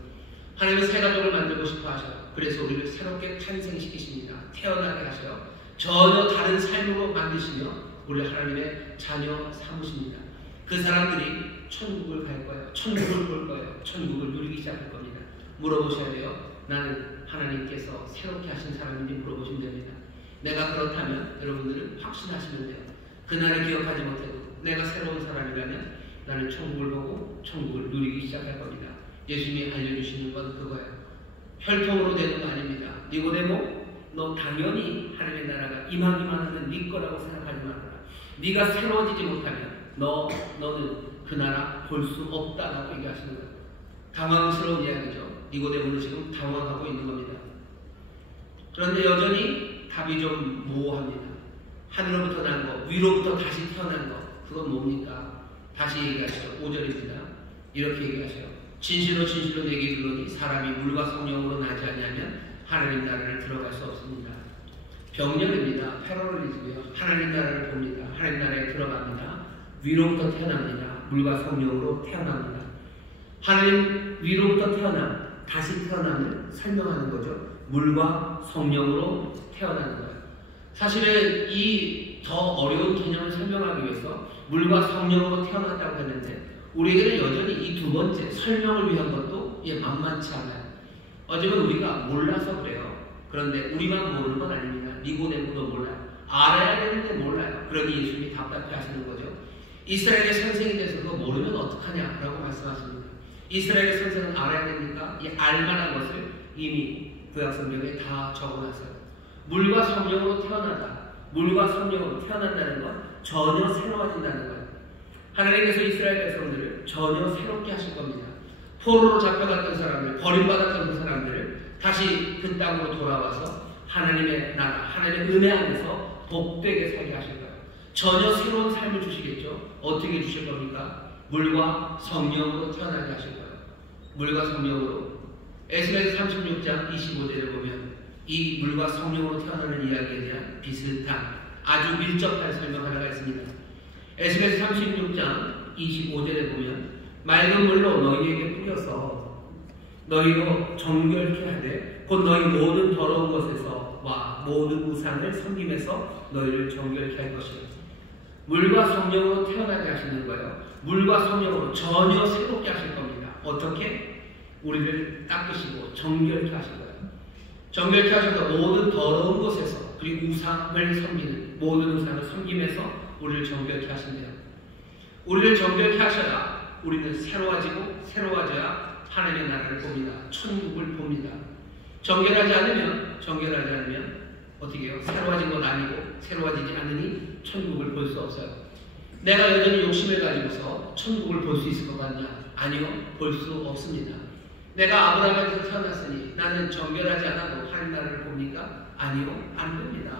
하나님은 새 가족을 만들고 싶어 하셔요. 그래서 우리를 새롭게 탄생시키십니다. 태어나게 하셔요. 전혀 다른 삶으로 만드시며 우리 하나님의 자녀 삼으십니다. 그 사람들이 천국을 갈 거예요. 천국을 볼 거예요. 천국을 누리기 시작할 겁니다. 물어보셔야 돼요. 나는 하나님께서 새롭게 하신 사람인지 물어보시면 됩니다. 내가 그렇다면 여러분들은 확신하시면 돼요. 그날을 기억하지 못해도 내가 새로운 사람이라면 나는 천국을 보고 천국을 누리기 시작할 겁니다. 예수님이 알려주시는 건 그거예요. 혈통으로 되는 거 아닙니다. 니고데모, 너 당연히 하나님의 나라가 이만하는 네 거라고 생각하지 말아라. 네가 새로워지지 못하면 너는 그 나라 볼 수 없다라고 얘기하시는 거예요. 당황스러운 이야기죠. 니고데모는 지금 당황하고 있는 겁니다. 그런데 여전히 답이 좀 모호합니다. 하늘로부터 난 거, 위로부터 다시 태어난 거, 그건 뭡니까? 다시 얘기하시죠. 5절입니다. 이렇게 얘기하셔요. 진실로 진실로 내게 이르노니 사람이 물과 성령으로 나지 아니하면 하나님 나라를 들어갈 수 없습니다. 병렬입니다. 패러럴리즘이에요. 하나님 나라를 봅니다. 하나님 나라에 들어갑니다. 위로부터 태어납니다. 물과 성령으로 태어납니다. 하나님 위로부터 태어남, 다시 태어남을 설명하는 거죠. 물과 성령으로 태어나는 거예요. 사실은 이 더 어려운 개념을 설명하기 위해서 물과 성령으로 태어났다고 했는데 우리에게는 여전히 이 두 번째 설명을 위한 것도 만만치 않아요. 어쩌면 우리가 몰라서 그래요. 그런데 우리만 모르는 건 아닙니다. 니고데모도 몰라요. 알아야 되는데 몰라요. 그러니 예수님이 답답해 하시는 거죠. 이스라엘의 선생이 돼서 그거 모르면 어떡하냐라고 말씀하십니다. 이스라엘의 선생은 알아야 됩니까? 이 알만한 것을 이미 구약성경에 다 적어놨어요. 물과 성령으로 태어나다, 물과 성령으로 태어난다는 건 전혀 새로워진다는 거예요. 하나님께서 이스라엘 백성들을 전혀 새롭게 하실 겁니다. 포로로 잡혀갔던 사람들, 버림받았던 그 사람들을 다시 그 땅으로 돌아와서 하나님의 나라, 하나님의 은혜 안에서 복되게 살게 하실 거예요. 전혀 새로운 삶을 주시겠죠. 어떻게 주실 겁니까? 물과 성령으로 태어나게 하실 거예요. 물과 성령으로. 에스겔 36장 25절에 보면 이 물과 성령으로 태어나는 이야기에 대한 비슷한 아주 밀접한 설명 하나가 있습니다. 에스겔 36장 25절에 보면 맑은 물로 너희에게 뿌려서 너희로 정결케 하되 곧 너희 모든 더러운 것에서와 모든 우상을 섬김에서 너희를 정결케 할 것이요. 물과 성령으로 태어나게 하시는 거예요. 물과 성령으로 전혀 새롭게 하실 겁니다. 어떻게? 우리를 닦으시고 정결케 하실 거예요. 정결케 하셔서 모든 더러운 곳에서, 그리고 우상을 섬기는 모든 우상을 섬김에서 우리를 정결케 하신대요. 우리를 정결케 하셔야 우리는 새로워지고, 새로워져야 하나님의 나라를 봅니다. 천국을 봅니다. 정결하지 않으면 어떻게 해요? 새로워진 건 아니고 새로워지지 않으니 천국을 볼 수 없어요. 내가 여전히 욕심을 가지고서 천국을 볼 수 있을 것 같냐? 아니요, 볼 수 없습니다. 내가 아브라함에서 태어났으니 나는 정결하지 않아도 하나님 나라를 봅니까? 아니요, 안 봅니다.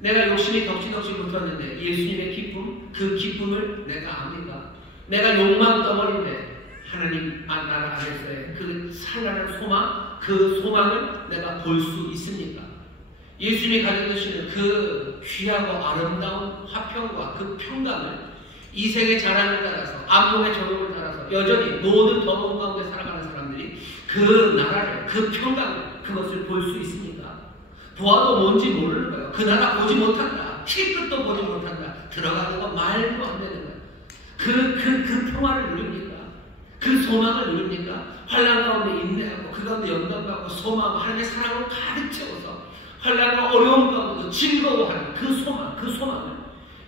내가 욕심이 덕지덕지 붙었는데 예수님의 기쁨, 그 기쁨을 내가 압니까? 내가 욕망 덩어리인데 하나님 나라 안에서의 그 찬란한 소망, 그 소망을 내가 볼 수 있습니까? 예수님이 가지고 계시는 그 귀하고 아름다운 화평과 그 평강을 이 세계 자랑을 따라서, 안목의 정욕을 따라서 여전히 모든 더러운 가운데 살아가는 사람들이 그 나라를, 그 평강을, 그것을 볼 수 있습니까? 보아도 뭔지 모르는 거예요. 그 나라 보지 못한다. 실끝도 보지 못한다. 들어가는 거 말도 안 되는 거예요. 그 평화를 누립니까? 그 소망을 누립니까? 환난 가운데 인내하고, 그 가운데 영감받고, 소망하고, 하나님의 사랑으로 가득 채워서 환난과 어려움 가운데서 즐거워하는 그 소망을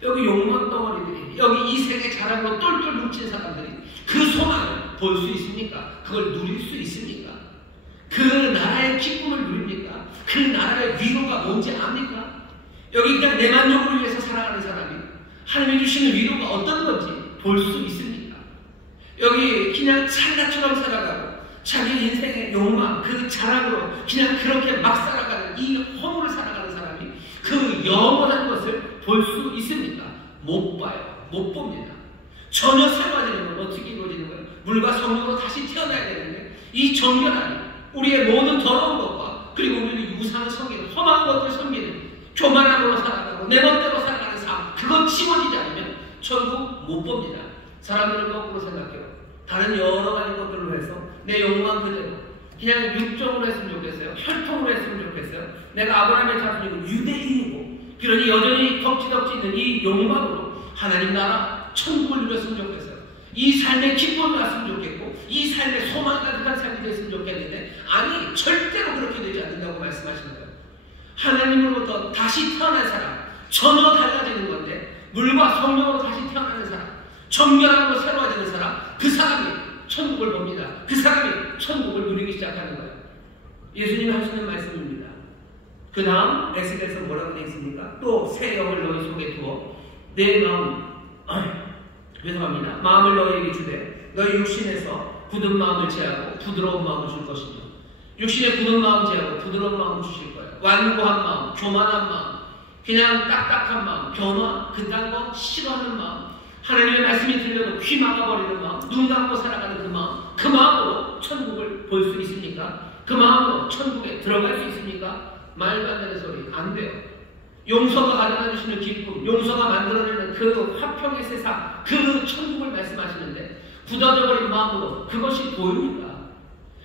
여기 욕망 덩어리들이, 여기 이 세계 자랑으로 똘똘 뭉친 사람들이 그 소망을 볼 수 있습니까? 그걸 누릴 수 있습니까? 그 나라의 기쁨을 누립니까? 그 나라의 위로가 뭔지 압니까? 여기 그냥 내 만족을 위해서 살아가는 사람이 하나님이 주시는 위로가 어떤 건지 볼 수 있습니까? 여기 그냥 찰나처럼 살아가고 자기 인생의 욕망, 그 자랑으로 그냥 그렇게 막 살아가는 이 허물을 살아가는 사람이 그 영원한 것을 볼 수 있습니까? 못 봐요. 못 봅니다. 전혀 새로워지는 건 어떻게 이루어지는 거예요? 물과 성령으로 다시 태어나야 되는데 이 정결함이 우리의 모든 더러운 것과, 그리고 우리는 우상을 섬기는, 험한 것들을 섬기는, 교만함으로 살아가고 내 멋대로 살아가는 삶, 그것 지워지지 않으면 천국 못 봅니다. 사람들은 거꾸로 생각해요. 다른 여러 가지 것들로 해서 내 욕망 그대로 그냥 육적으로 했으면 좋겠어요. 혈통으로 했으면 좋겠어요. 내가 아브라함의 자손이고 유대인이고, 그러니 여전히 덕지덕지 있는 이 욕망으로 하나님 나라 천국을 누렸으면 좋겠어요. 이 삶의 기쁨을 났으면 좋겠고, 이 삶의 소망 가득한 삶이 됐으면 좋겠는데, 아니, 절대로 그렇게 되지 않는다고 말씀하시는 거예요. 하나님으로부터 다시 태어난 사람, 전혀 달라지는 건데, 물과 성령으로 다시 태어나는 사람, 정결함으로 새로워지는 사람, 그 사람이 천국을 봅니다. 그 사람이 천국을 누리기 시작하는 거예요. 예수님이 하시는 말씀입니다. 그 다음 에스겔서 뭐라고 되어 있습니까? 또 새 영을 너희 속에 두어 내 마음을 너희에게 주되 너희 육신에서 굳은 마음을 제하고 부드러운 마음을 줄 것이며, 육신의 굳은 마음 제하고 부드러운 마음을 주실 거예요. 완고한 마음, 교만한 마음, 그냥 딱딱한 마음, 변화, 그딴 거 싫어하는 마음, 하나님의 말씀이 들려도 귀 막아버리는 마음, 눈 감고 살아가는 그 마음으로 천국을 볼 수 있습니까? 그 마음으로 천국에 들어갈 수 있습니까? 말도 안 되는 소리, 안 돼요. 용서가 가져다 주시는 기쁨, 용서가 만들어내는 그 화평의 세상, 그 천국을 말씀하시는데 굳어져 버린 마음으로 그것이 보입니까?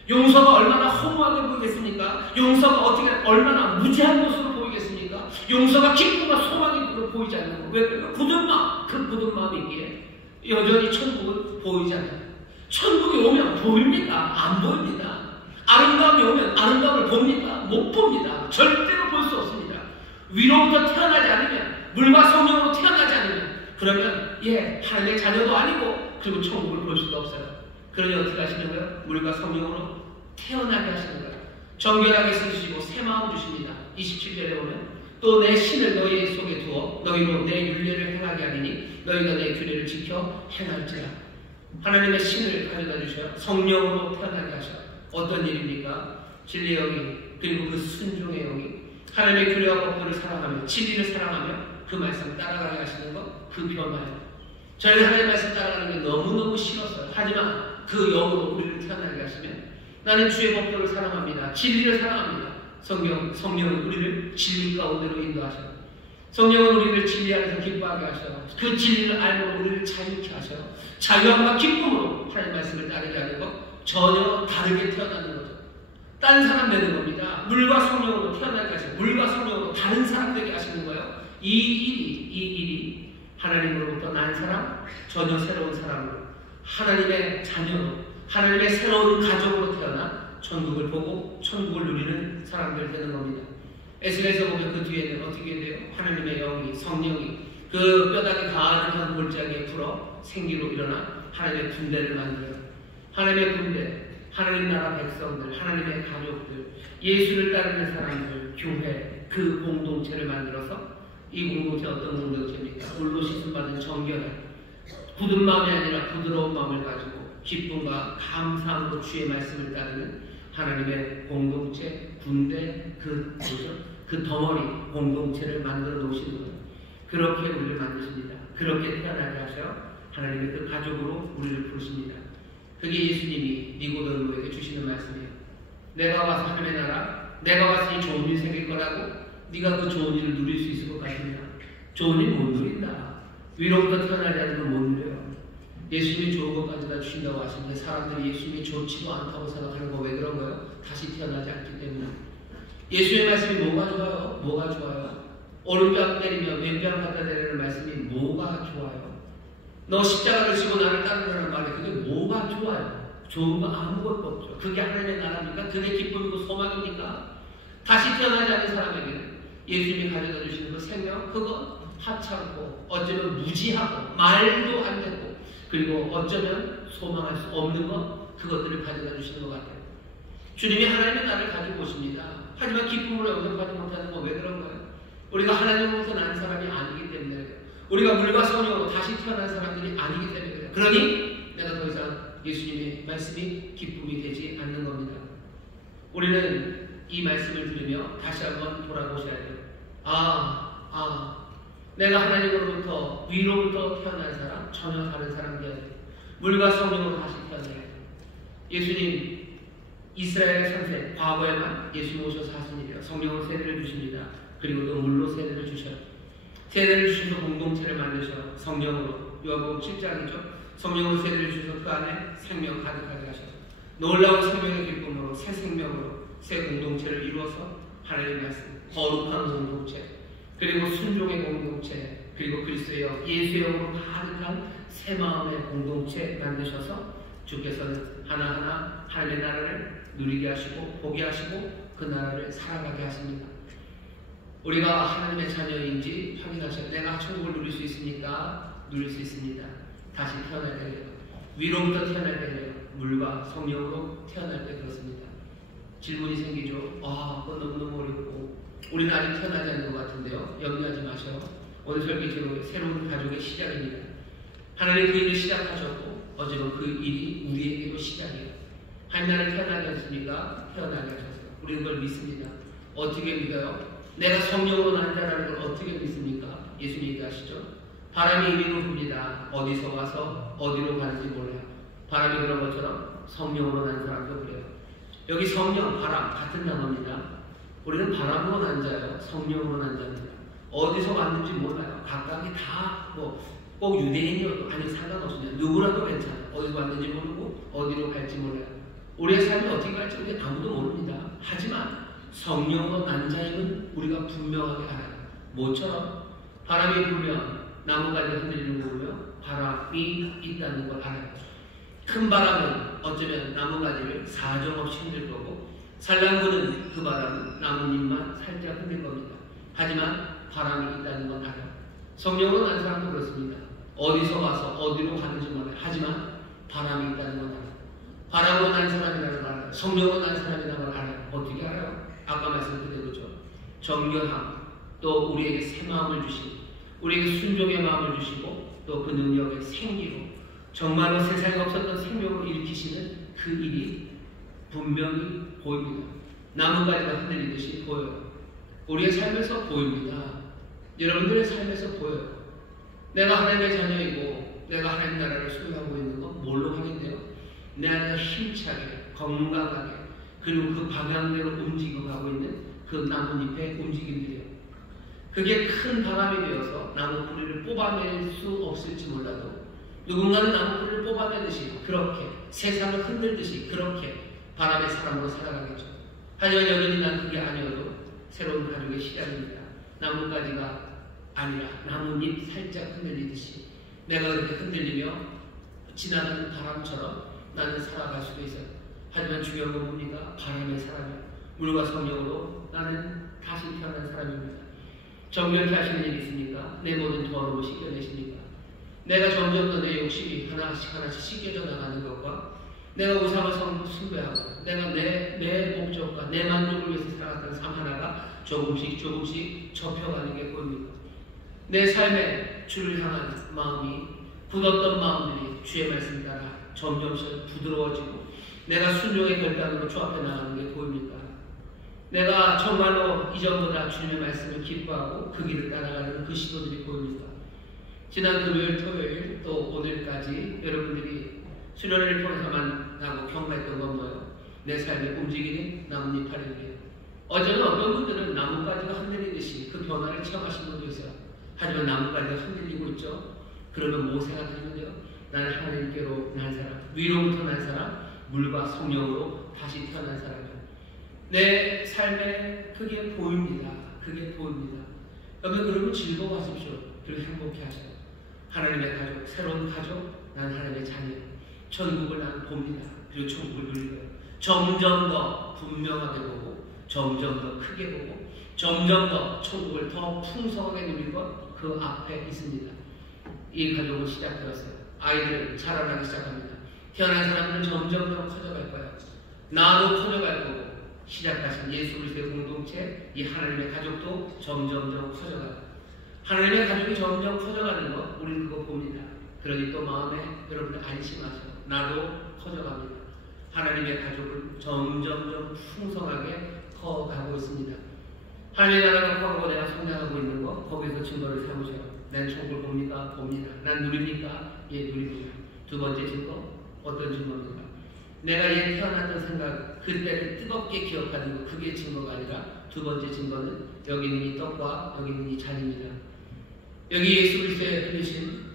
용서가 얼마나 허무하게 보이겠습니까? 용서가 어떻게 얼마나 무지한 모습으로 보이겠습니까? 용서가 기쁨과 소망이 보이지 않는 거. 왜 그럴까? 굳은 마음, 그 굳은 마음이 있기에 여전히 천국은 보이지 않아요. 천국이 오면 보입니까? 안 보입니다. 아름다움이 오면 아름다움을 봅니까? 못 봅니다. 절대로 볼 수 없습니다. 위로부터 태어나지 않으면, 물과 성령으로 태어나지 않으면, 그러면 하나님의 자녀도 아니고, 그리고 천국을 볼 수도 없어요. 그러니 어떻게 하시는 거예요? 물과 성령으로 태어나게 하시는 거예요. 정결하게 쓰시고 새 마음 주십니다. 27절에 보면 또 내 신을 너희 속에 두어 너희로 내 율례를 행하게 하리니 너희가 내 규례를 지켜 행할지라. 하나님의 신을 가져다 주셔요. 성령으로 태어나게 하셔요. 어떤 일입니까? 진리의 영이, 그리고 그 순종의 영이 하나님의 규례와 법도를 사랑하며 진리를 사랑하며 그 말씀 따라가게 하시는 것, 그 변화예요. 저희는 하나님의 말씀 따라가는 게 너무너무 싫었어요. 하지만 그 영으로 우리를 태어나게 하시면 나는 주의 법도를 사랑합니다. 진리를 사랑합니다. 성령은 우리를 진리 가운데로 인도하셔요. 성령은 우리를 진리 안에서 기뻐하게 하셔요. 그 진리를 알고 우리를 자유케 하셔요. 자유함과 기쁨으로 하나님의 말씀을 따르게 하는 것, 전혀 다르게 태어나는 거죠. 딴 사람 되는 겁니다. 물과 성령으로 태어나게 하시고 물과 성령으로 다른 사람 되게 하시는 거예요. 이 일이 하나님으로부터 난 사람, 전혀 새로운 사람으로, 하나님의 자녀로, 하나님의 새로운 가족으로 태어나 천국을 보고 천국을 누리는 사람들 되는 겁니다. 에스겔에서 보면 그 뒤에는 어떻게 돼요? 하나님의 영이, 성령이 그 뼈다귀 가득한 골짜기에 풀어 생기로 일어나 하나님의 군대를 만들어요. 하나님의 군대, 하나님 나라 백성들, 하나님의 가족들, 예수를 따르는 사람들, 교회, 그 공동체를 만들어서 이 공동체 어떤 공동체입니까? 물로 씻음받은 정결한 굳은 마음이 아니라 부드러운 마음을 가지고 기쁨과 감사함으로 주의 말씀을 따르는 하나님의 공동체, 군대, 그 덩어리 공동체를 만들어 놓으시는 거예요. 그렇게 우리를 만드십니다. 그렇게 태어나게 하셔 하나님의 그 가족으로 우리를 부르십니다. 그게 예수님이 니고데모에게 주시는 말씀이에요. 내가 와서 하나님의 나라, 내가 와서 이 좋은 일 생길 거라고 네가 그 좋은 일을 누릴 수 있을 것 같으냐? 좋은 일 못 누린다. 위로부터 태어나지 않는 건 못 누려요. 예수님이 좋은 것까지 다 주신다고 하시는데 사람들이 예수님이 좋지도 않다고 생각하는 거 왜 그런 거예요? 다시 태어나지 않기 때문에. 예수의 말씀이 뭐가 좋아요? 뭐가 좋아요? 오른뺨 때리며 왼뺨 갖다 대라는 말씀이 뭐가 좋아요? 너 십자가를 지고 나를 따르라는 말이 그게 뭐가 좋아요? 좋은 거 아무것도 없죠. 그게 하나님의 나라입니까? 그게 기쁨이고 소망입니까? 다시 태어나지 않은 사람에게는 예수님이 가져다 주시는 그 생명, 그건 하찮고 어쩌면 무지하고 말도 안 되고 그리고 어쩌면 소망할 수 없는 것, 그것들을 가져다 주시는 것 같아요. 주님이 하나님의 나라를 가지고 오십니다. 하지만 기쁨으로 영접하지 못하는 건 왜 그런 거예요? 우리가 하나님으로부터 난 사람이 아니기 때문에 그래요. 우리가 물과 성령으로 다시 태어난 사람들이 아니기 때문에 그래요. 그러니 내가 더 이상 예수님의 말씀이 기쁨이 되지 않는 겁니다. 우리는 이 말씀을 들으며 다시 한번 돌아보셔야 돼요. 내가 하나님으로부터 위로부터 태어난 사람, 전혀 다른 사람이 돼야 돼요. 물과 성령으로 다시 태어나야 돼요. 예수님 이스라엘의 선생, 과거에만 예수님 오셔서 하신 일이에요. 성령으로 세례를 주십니다. 그리고 또 물로 세례를 주셔요. 세례를 주셔서 공동체를 만드셔요. 성령으로, 요한복음 7장이죠. 성령으로 세례를 주셔서 그 안에 생명 가득하게 하셔요. 놀라운 생명의 기쁨으로 새 생명으로 새 공동체를 이루어서 하나님의 말씀, 거룩한 공동체, 그리고 순종의 공동체, 그리고 그리스도의 영, 예수의 영으로 가득한 새 마음의 공동체 만드셔서 주께서는 하나하나 하나님의 나라를 누리게 하시고 보게 하시고 그 나라를 살아가게 하십니다. 우리가 하나님의 자녀인지 확인하셔야 내가 천국을 누릴 수 있습니까? 누릴 수 있습니다. 다시 태어날 때예요. 위로부터 태어날 때예요. 물과 성령으로 태어날 때 그렇습니다. 질문이 생기죠. 그건 너무너무 어렵고 우리는 아직 태어나지 않는 것 같은데요. 염려하지 마셔. 오늘 설교 제목이 새로운 가족의 시작입니다. 하나님 그 일을 시작하셨고 어제는 그 일이 우리에게도 시작이에요. 하나님을 태어나게 하십니까? 태어나게 하셨어요. 우리는 그걸 믿습니다. 어떻게 믿어요? 내가 성령으로 난 자라는 걸 어떻게 믿습니까? 예수님 얘기하시죠. 바람이 이리로 붑니다. 어디서 와서 어디로 가는지 몰라요. 바람이 그런 것처럼 성령으로 난 사람도 그래요. 여기 성령, 바람 같은 단어입니다. 우리는 바람으로 난 자예요. 성령으로 난 자입니다. 어디서 왔는지 몰라요. 각각이 다 꼭 유대인이어도 아니 상관없습니다. 누구라도 괜찮아요. 어디서 왔는지 모르고 어디로 갈지 몰라요. 우리의 삶이 어떻게 갈지 우리 아무도 모릅니다. 하지만 성령으로 난 자임은 우리가 분명하게 알아요. 모처럼 바람이 불면 나무가지가 흔들리는 거 보면 바람이 있다는 걸 알아요. 큰 바람은 어쩌면 나무가지를 사정없이 흔들 거고 살랑부는 그 바람은 나뭇잎만 살짝 흔들 겁니다. 하지만 바람이 있다는 건 알아요. 성령으로 난 사람도 그렇습니다. 어디서 와서 어디로 가는지 몰라요. 하지만 바람이 있다는 건 알아요. 바람으로 난 사람이라는 걸 알아요. 성령으로 난 사람이라는 걸 알아요. 어떻게 알아요? 아까 말씀 그대로죠. 정결함, 또 우리에게 새 마음을 주시고 우리에게 순종의 마음을 주시고 또 그 능력의 생기로 정말로 세상에 없었던 생명으로 일으키시는 그 일이 분명히 보입니다. 나무가지가 흔들리듯이 보여요. 우리의 삶에서 보입니다. 여러분들의 삶에서 보여요. 내가 하나님의 자녀이고 내가 하나님 나라를 소유하고 있는 건 뭘로 확인돼요? 내 안에 힘차게 건강하게 그리고 그 방향대로 움직여 가고 있는 그 나뭇잎의 움직임들이에요. 그게 큰 바람이 되어서 나무 뿌리를 뽑아낼 수 없을지 몰라도 누군가는 나무 뿌리를 뽑아내듯이 그렇게 세상을 흔들듯이 그렇게 바람의 사람으로 살아가겠죠. 하지만 여전히 난 그게 아니어도 새로운 가족의 시작입니다. 나뭇가지가 아니라 나뭇잎 살짝 흔들리듯이 내가 그렇게 흔들리며 지나가는 바람처럼 나는 살아갈 수도 있어요. 하지만 중요한 건 뭡니까? 바람의 사람이요. 물과 성령으로 나는 다시 태어난 사람입니다. 정결케 하시는 일이 있습니까? 내 모든 더러움을 씻겨내십니까? 내가 점점 더 내 욕심이 하나씩 씻겨져 나가는 것과 내가 우상을 숭배하고 내가 내 목적과 내 만족을 위해서 살아갔던 삶 하나가 조금씩 접혀가는 게 보입니다. 내 삶에 주를 향한 마음이 굳었던 마음들이 주의 말씀 따라 점점씩 부드러워지고 내가 순종의 결단으로 주 앞에 나가는 게 보입니까? 내가 정말로 이전보다 주님의 말씀을 기뻐하고 그 길을 따라가는 그 시도들이 보입니까? 지난 금요일, 토요일 또 오늘까지 여러분들이 수련회를 통해서 만나고 경험했던 건 뭐예요? 내 삶에 움직이는 나뭇잎 하려니에요. 어제는 어떤 분들은 나뭇가지가 흔들리듯이 그 변화를 체험하신 분도 있어요. 하지만 나뭇가지가 흔들리고 있죠. 그러면 뭐 생각하시면 돼요? 나는 하나님께로 난 사람, 위로부터 난 사람, 물과 성령으로 다시 태어난 사람이에요. 내 삶에 그게 보입니다. 그게 보입니다. 여러분 그러면 즐거워하십시오. 그리고 행복해 하세요. 하나님의 가족, 새로운 가족, 난 하나님의 자녀. 천국을 나는 봅니다. 그리고 천국을 누릴 거예요. 점점 더 분명하게 보고, 점점 더 크게 보고, 점점 더 천국을 더 풍성하게 누릴 것 그 앞에 있습니다. 이 가족은 시작되었어요. 아이들은 자라나기 시작합니다. 태어난 사람들은 점점 더 커져갈 거예요. 나도 커져갈 거고 시작하신 예수 그리스도의 공동체, 이 하나님의 가족도 점점 더 커져가요. 하나님의 가족이 점점 커져가는 것, 우리는 그거 봅니다. 그러니 또 마음에 여러분들 안심하세요. 나도 커져갑니다. 하나님의 가족은 점점 풍성하게 커가고 있습니다. 하나님의 나라가 커가고 내가 성장하고 있는 것, 거기서 증거를 삼으세요. 난 천국을 봅니까? 봅니다. 난 누립니까? 예, 누립니다. 두 번째 증거, 어떤 증거입니까? 내가 태어났던 생각, 그때를 뜨겁게 기억하는 것, 그게 증거가 아니라 두 번째 증거는 여기 있는 이 떡과 여기 있는 이 잔입니다. 여기 예수 그리스도의 흘리신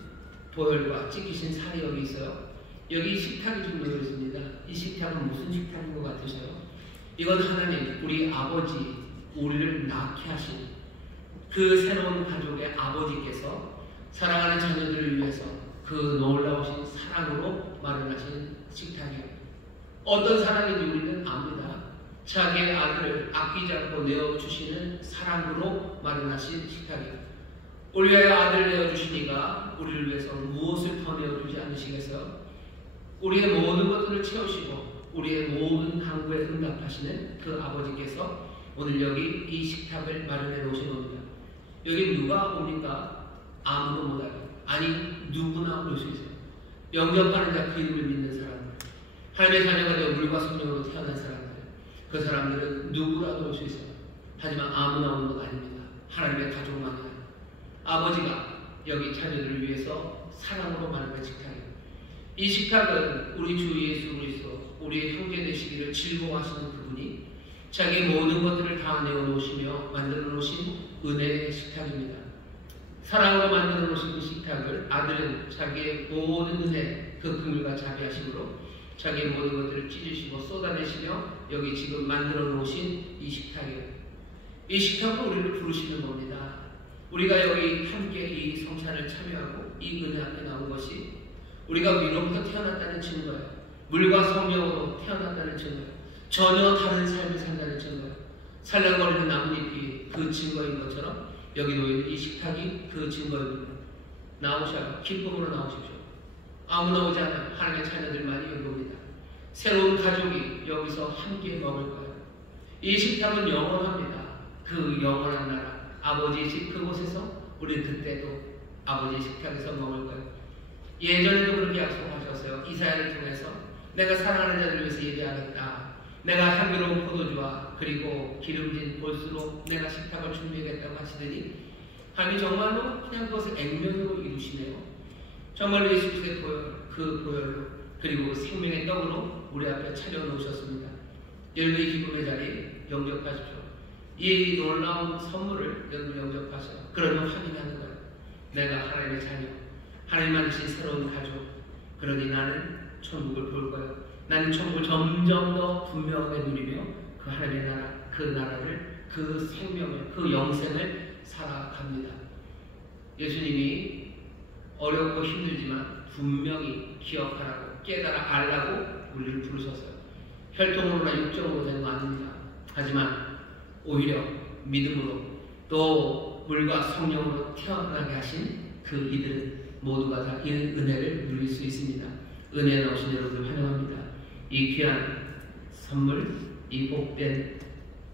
보혈과 찢기신 살이 여기 있어요. 여기 식탁이 좀 놓여 있습니다. 이 식탁은 무슨 식탁인 것 같으세요? 이건 하나님, 우리 아버지, 우리를 낳게 하신 그 새로운 가족의 아버지께서 사랑하는 자녀들을 위해서 그 놀라우신 사랑으로 마련하신 식탁이에요. 어떤 사랑인지 우리는 압니다. 자기의 아들을 아끼지 않고 내어주시는 사랑으로 마련하신 식탁이에요. 우리 위하여 아들을 내어주시니까 우리를 위해서 무엇을 더 내어주지 않으시겠어요? 우리의 모든 것들을 채우시고 우리의 모든 간구에 응답하시는 그 아버지께서 오늘 여기 이 식탁을 마련해 놓으신 겁니다. 여기 누가 옵니까? 아무도 못하게. 아니 누구나 올 수 있어요. 영접하는 자, 그 이름을 믿는 사람들, 하나님의 자녀가 되어 물과 성령으로 태어난 사람들, 그 사람들은 누구라도 올 수 있어요. 하지만 아무나 오는 것 아닙니다. 하나님의 가족만이에요. 아버지가 여기 자녀들을 위해서 사랑으로 마련한 식탁이에요. 이 식탁은 우리 주 예수 그리스도, 우리의 형제 되시기를 즐거워하시는 그분이 자기의 모든 것들을 다 내어놓으시며 만들어 놓으신 은혜의 식탁입니다. 사랑으로 만들어 놓으신 그 식탁을 아들은 자기의 모든 은혜, 그 긍휼과 자비하심으로 자기의 모든 것들을 찢으시고 쏟아내시며 여기 지금 만들어 놓으신 이 식탁이에요. 이 식탁은 우리를 부르시는 겁니다. 우리가 여기 함께 이 성찬을 참여하고 이 은혜 앞에 나온 것이 우리가 위로부터 태어났다는 증거예요. 물과 성령으로 태어났다는 증거예요. 전혀 다른 삶을 산다는 증거예요. 살랑거리는 나뭇잎이 그 증거인 것처럼 여기 놓인 이 식탁이 그 증거입니다. 나오셔요. 기쁨으로 나오십시오. 아무나 오지 않아요. 하나님의 자녀들만이 여기 옵니다. 새로운 가족이 여기서 함께 먹을 거예요. 이 식탁은 영원합니다. 그 영원한 나라, 아버지의 집 그곳에서 우리는 그때도 아버지의 식탁에서 먹을 거예요. 예전에도 그렇게 약속하셨어요. 이사야를 통해서 내가 사랑하는 자들을 위해서 예배하겠다. 내가 향기로운 포도주와 그리고 기름진 볼수로 내가 식탁을 준비하겠다고 하시더니 하나님이 정말로 그냥 그것을 액면으로 이루시네요. 정말로 예수 그리스도의 보혈, 그 보혈로 그리고 생명의 떡으로 우리 앞에 차려놓으셨습니다. 여러분 이 기쁨의 자리 영접하십시오. 이 놀라운 선물을 여러분 영접하셔요. 그러면 확인하는 거예요. 내가 하나님의 자녀, 하나님 만드신 새로운 가족, 그러니 나는 천국을 볼 거예요. 나는 천국을 점점 더 분명하게 누리며 그 하나님의 나라, 그 나라를, 그 생명을, 그 영생을 살아갑니다. 예수님이 어렵고 힘들지만 분명히 기억하라고 깨달아 알라고 우리를 부르셨어요. 혈통으로나 육정으로 된 거 아닙니다. 하지만 오히려 믿음으로 또 물과 성령으로 태어나게 하신 그 이들은 모두가 다 이 은혜를 누릴 수 있습니다. 은혜에 나오신 여러분을 환영합니다. 이 귀한 선물, 이 복된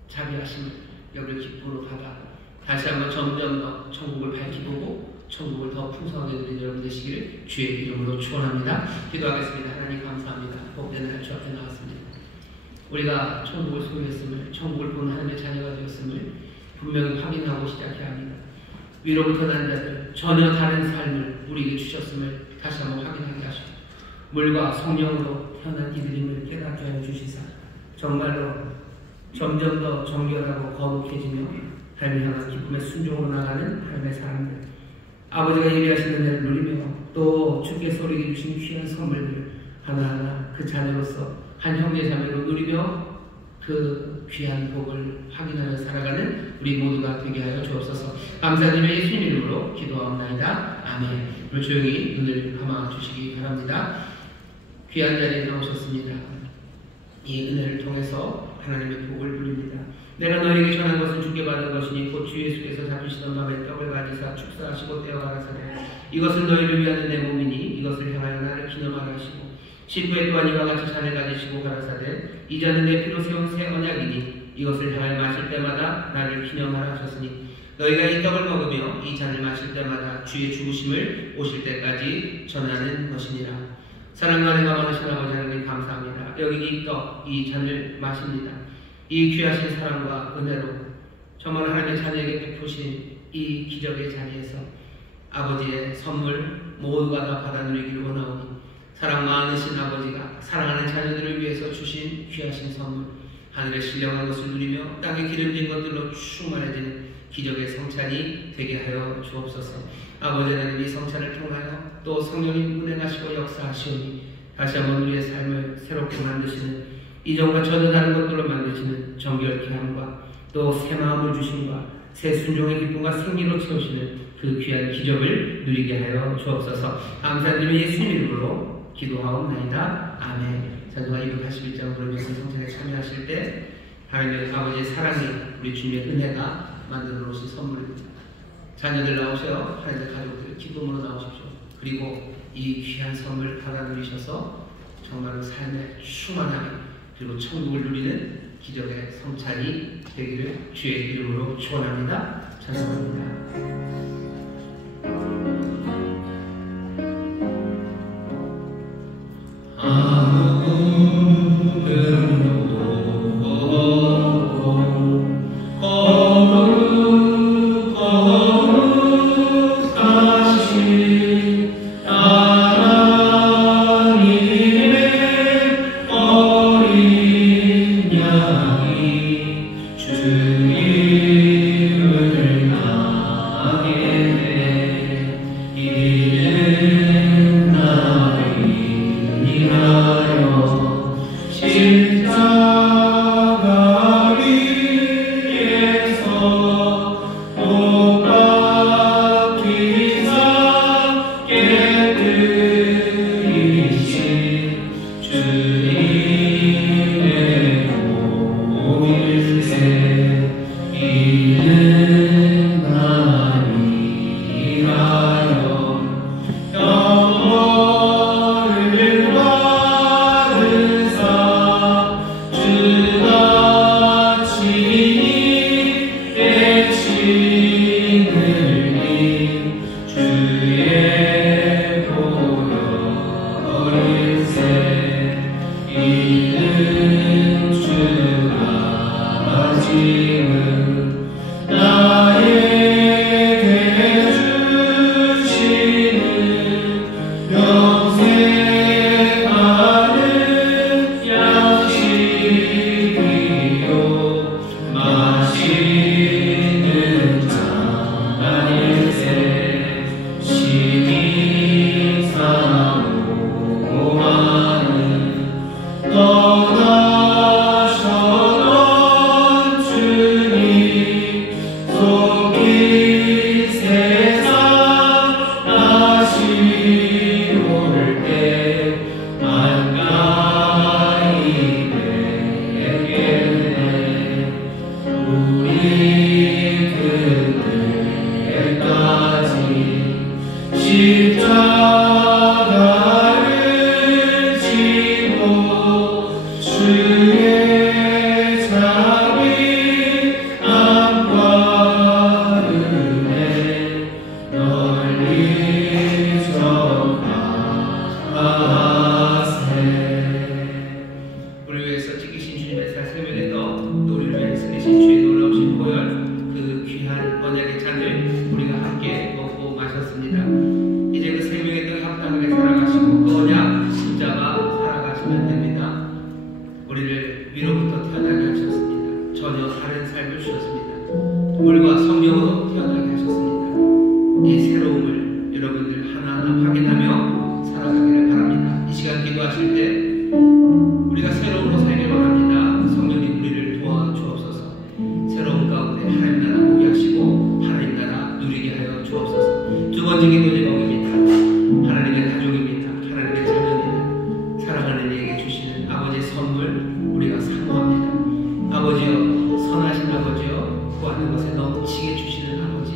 자비하심을 여러분의 기쁨으로 받아 다시 한번 점점 더 천국을 밝히 보고 천국을 더 풍성하게 누리는 여러분 되시기를 주의 이름으로 축원합니다. 기도하겠습니다. 하나님 감사합니다. 복된 날 주 앞에 나왔습니다. 우리가 천국을 소유했음을, 천국을 본 하나님의 자녀가 되었음을 분명히 확인하고 시작해야 합니다. 위로부터 난 자들 전혀 다른 삶을 우리에게 주셨음을 다시 한번 확인하게 하시고 물과 성령으로 태어난 이들임을 깨닫게 하여 주시사 정말로 점점 더 정결하고 거룩해지며 하나님을 향한 기쁨의 순종으로 나가는 하나님의 사람들, 아버지가 예비하신 은혜를 누리며 또 주께서 우리에게 주신 귀한 선물들 하나하나 그 자녀로서 한 형제 자매로 누리며 그 귀한 복을 확인하며 살아가는 우리 모두가 되게 하여 주옵소서. 감사드리며 예수님 이름으로 기도하옵나이다. 아멘. 오늘 조용히 눈을 감아 주시기 바랍니다. 귀한 자리에 나오셨습니다. 이 은혜를 통해서 하나님의 복을 누립니다. 내가 너희에게 전한 것은 주께 받은 것이니 곧 주 예수께서 잡히시던 밤에 떡을 가지사 축사하시고 떼어 가라사대 이것은 너희를 위하는 내 몸이니 이것을 향하여 나를 기념하라 하시고 신부의 또한 이와 같이 잔을 가지시고 가라사대 이 잔은 내 피로 세운 새 언약이니 이것을 향하여 마실 때마다 나를 기념하라 하셨으니 너희가 이 떡을 먹으며 이 잔을 마실 때마다 주의 죽으심을 오실 때까지 전하는 것이니라. 사랑과 은혜가 많으신 아버지 하나님 감사합니다. 여기 이 떡, 이 잔을 마십니다. 이 귀하신 사랑과 은혜로 정말 하나님의 자녀에게 베푸신 이 기적의 자리에서 아버지의 선물 모두가 다 받아 누리기를 원하오니 사랑 많으신 아버지가 사랑하는 자녀들을 위해서 주신 귀하신 선물 하늘의 신령한 것을 누리며 땅에 기름진 것들로 충만해지는 기적의 성찬이 되게 하여 주옵소서. 아버지 하나님 이 성찬을 통하여 또 성령님 운행하시고 역사하시오니 다시 한번 우리의 삶을 새롭게 만드시는 이전과 전혀 다른 것들로 만드시는 정결케 함과 또 새 마음을 주심과 새 순종의 기쁨과 생기로 채우시는 그 귀한 기적을 누리게 하여 주옵소서. 감사드리며 예수님 이름으로 기도하옵나이다. 아멘. 찬송가 281장 부르면서 성찬에 참여하실 때 하나님의 아버지의 사랑이 우리 주님의 은혜가 만들어 놓으신 선물입니다. 자녀들 나오셔요. 하나님의 가족들 기쁨으로 나오십시오. 그리고 이 귀한 선물 받아 누리셔서 정말로 삶의 충만함 그리고 천국을 누리는 기적의 성찬이 되기를 주의 이름으로 축원합니다. 찬송합니다. 주님을 나게 해 태어나게 하셨습니다. 전혀 다른 삶을 주셨습니다. 물과 성령으로 태어나게 하셨습니다. 이 새로움을 여러분들 하나하나 확인하며 살아가기를 바랍니다. 이 시간 기도하실 때 우리가 새로움으로 살기를 원합니다. 성령님 우리를 도와주옵소서. 새로운 가운데 하나님 나라 보게 하시고 하나님 나라 누리게 하여 주옵소서. 두 번째 기도 제목입니다. 하나님의 가족입니다. 하나님의 자녀입니다. 사랑하는 이에게 주시는 아버지의 선물 우리가 사모합니다. 아버지여, 선하신 아버지여, 구하는 것에 넘치게 주시는 아버지,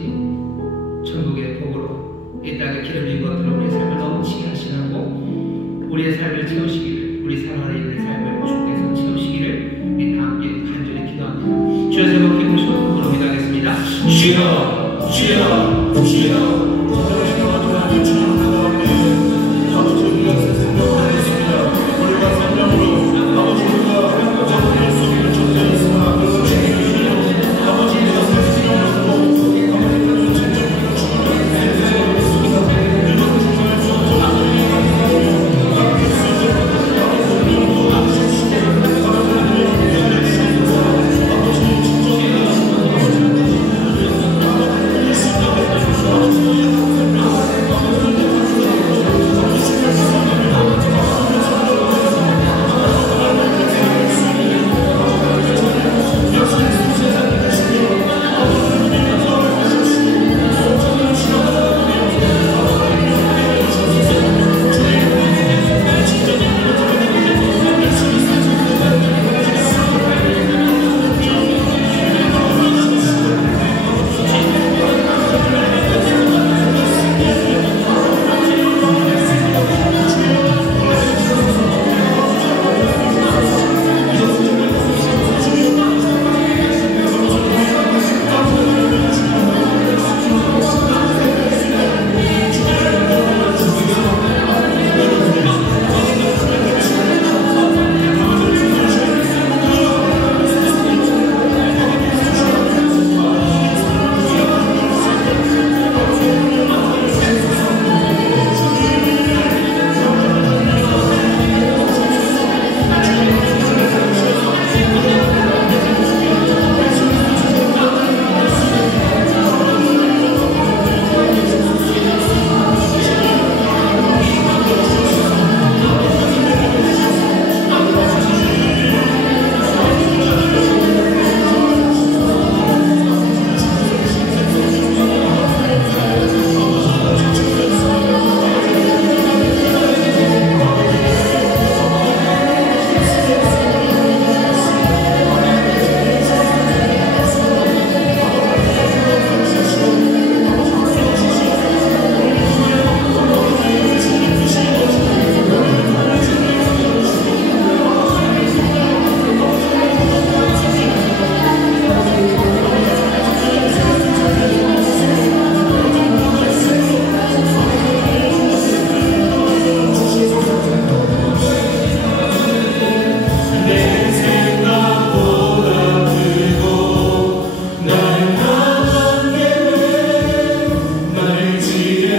천국의 복으로 이 땅에 기름진 것들로 우리의 삶을 넘치게 하시라고 우리의 삶을 채우시기를, 우리 사랑하는 이들의 삶을 주께서 채우시기를 우리 다 함께 간절히 기도합니다. 주여 제목 기도하시고 부르기 하겠습니다. 주여, 주여, 주여.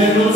지혜로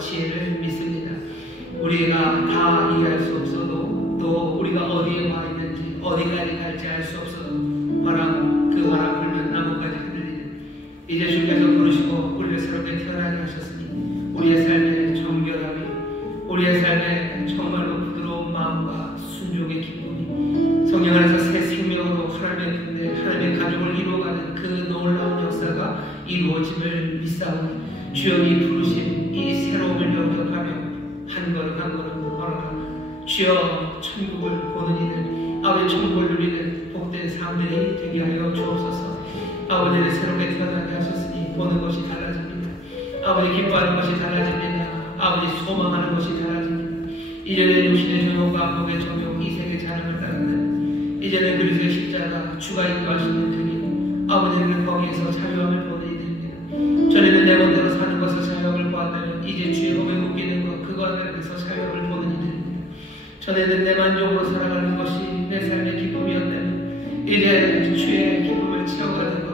지혜를 믿습니다. 우리가 다 이해할 수 없어도 또 우리가 어디에 와 있는지 어디까지 갈지 알 수 없어도 그 바람 불면 나뭇가지 흔들리는 이제 주께서 부르시고 우리를 새롭게 태어나게 하셨으니 우리의 삶의 정결함이 우리의 삶에 정말로 부드러운 마음과 순종의 기쁨이 성령 안에서 새 생명으로 하나님의 가족을 이루어가는 그 놀라운 역사가 이루어짐을 믿사오니 주여 이 부르심 이 새로움을 영접하며 한 걸음 한 걸음 걸어가 주여 천국을 보는 이들 아버지 천국을 누리는 복된 사람들이 되게 하여 주옵소서. 아버지를 새롭게 태어나게 하셨으니 보는 것이 달라집니다. 아버지 기뻐하는 것이 달라집니다. 아버지 소망하는 것이 달라집니다. 이전에 육신의 전용과 복의 적용 이 세계 자랑을 따르는 이전에 그리스도의 십자가 주가 인도하시는 그님 아버지는 거기에서 자유함을 보는 이들입니다. 전에는 내 멋대로 사는 것을 자유함을 보았다면 이제 주의 법에 묶이는 것 그것에서 자유함을 보는 이들입니다. 전에는 내 만족으로 살아가는 것이 내 삶의 기쁨이었다면 이제 주의 기쁨을 채워가는 것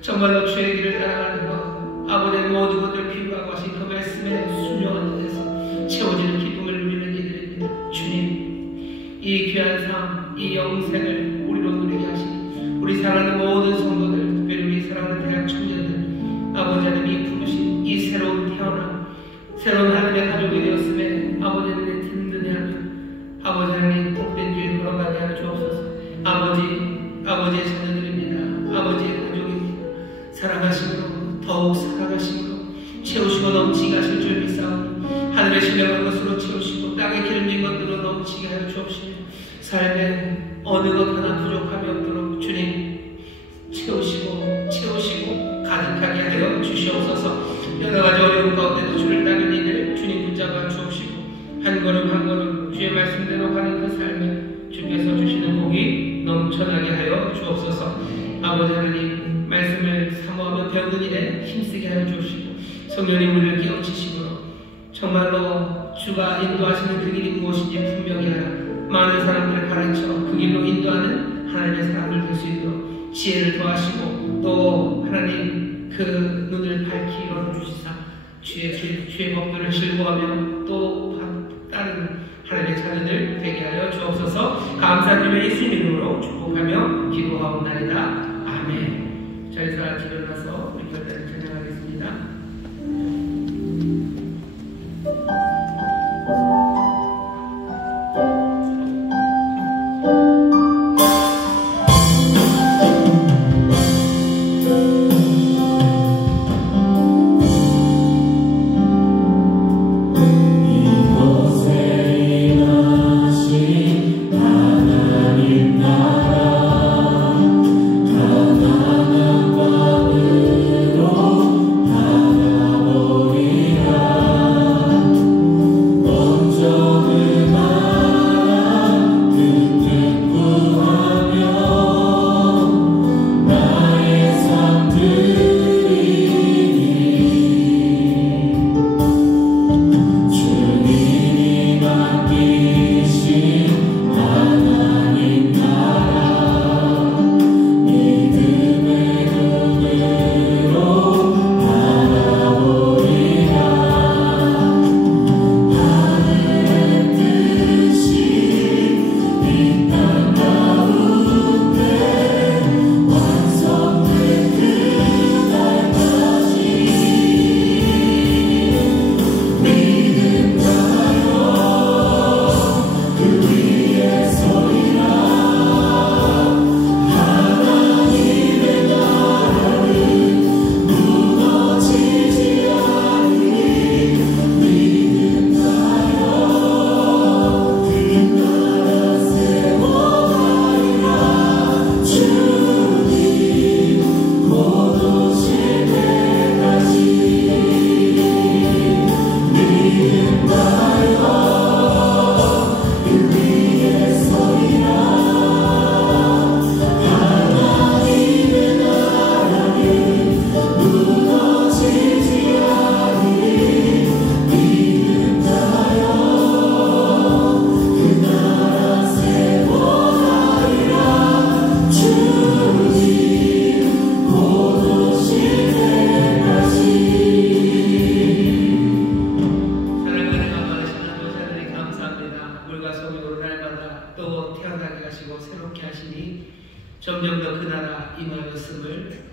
정말로 주의 길을 따라가는 것 아버지의 모든 것들 필요하고 하신 그 말씀에 순종하는 데서 채워지는 기쁨을 누리는 이들입니다. 주님 이 귀한 삶, 이 영생을 우리로 누리게 하시니 우리 사랑하는 모든 성도들 특별히 우리 사랑하는 대학 청년들 아버지 하나님 이 부르신 이 새로운 태어남 새로운 하나님의 가족이 되었음에 아버지 하나님 든든해하며 아버지 하나님 복된 길 걸어가게 하여 주옵소서. 아버지의 자녀들입니다. 아버지의 가족입니다. 사랑하심으로 더욱 사랑하심으로 채우시고 넘치게 하실 줄 믿사오니 하늘의 신령한 것으로 채우시고 땅에 기름진 것들로 넘치게 하여 주옵시며 삶에 어느 것 하나 부족함이 없도록 주님 채우시고 가득하게 하여 주시옵소서. 여러 가지 어려운 가운데도 주를 따르는 이들 주님 붙잡아 주옵시고 한 걸음 한 걸음 주의 말씀대로 가는 그 삶에 주께서 주시는 복이 넘쳐나게 하여 주옵소서. 아버지 하나님 말씀을 사모하며 배우는 일에 힘쓰게 하여 주옵시고 성령님 우리를 깨우치심으로 정말로 주가 인도하시는 그 길이 무엇인지 분명히 알아 많은 사람들을 가르쳐 그 길로 인도하는 하나님의 사람들 될 수 있도록 지혜를 더하시고 또 하나님 그 눈을 밝히 열어주시사 주의 법들을 즐거워하며 또 따르는 하나님의 자녀들 되게 하여 주옵소서. 감사드리며 예수님 이름으로 축복하며 기도하옵나이다. 아멘. 저희 다 같이 일어나서 우리 교회를 찬양하겠습니다. 하나님 나라 가난한 마음으로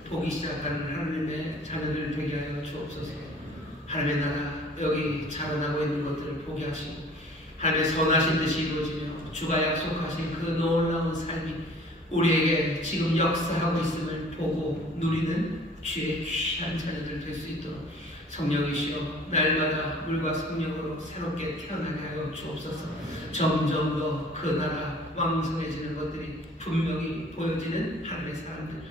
보기 시작한 하나님의 자녀들 되게 하여 주옵소서. 하나님의 나라 여기 자라나고 있는 것들을 보게 하시고 하나님의 선하신 뜻이 이루어지며 주가 약속하신 그 놀라운 삶이 우리에게 지금 역사하고 있음을 보고 누리는 주의 귀한 자녀들 될 수 있도록 성령이시여 날마다 물과 성령으로 새롭게 태어나게 하여 주옵소서. 점점 더 그 나라 왕성해지는 것들이 분명히 보여지는 하나님의 사람들,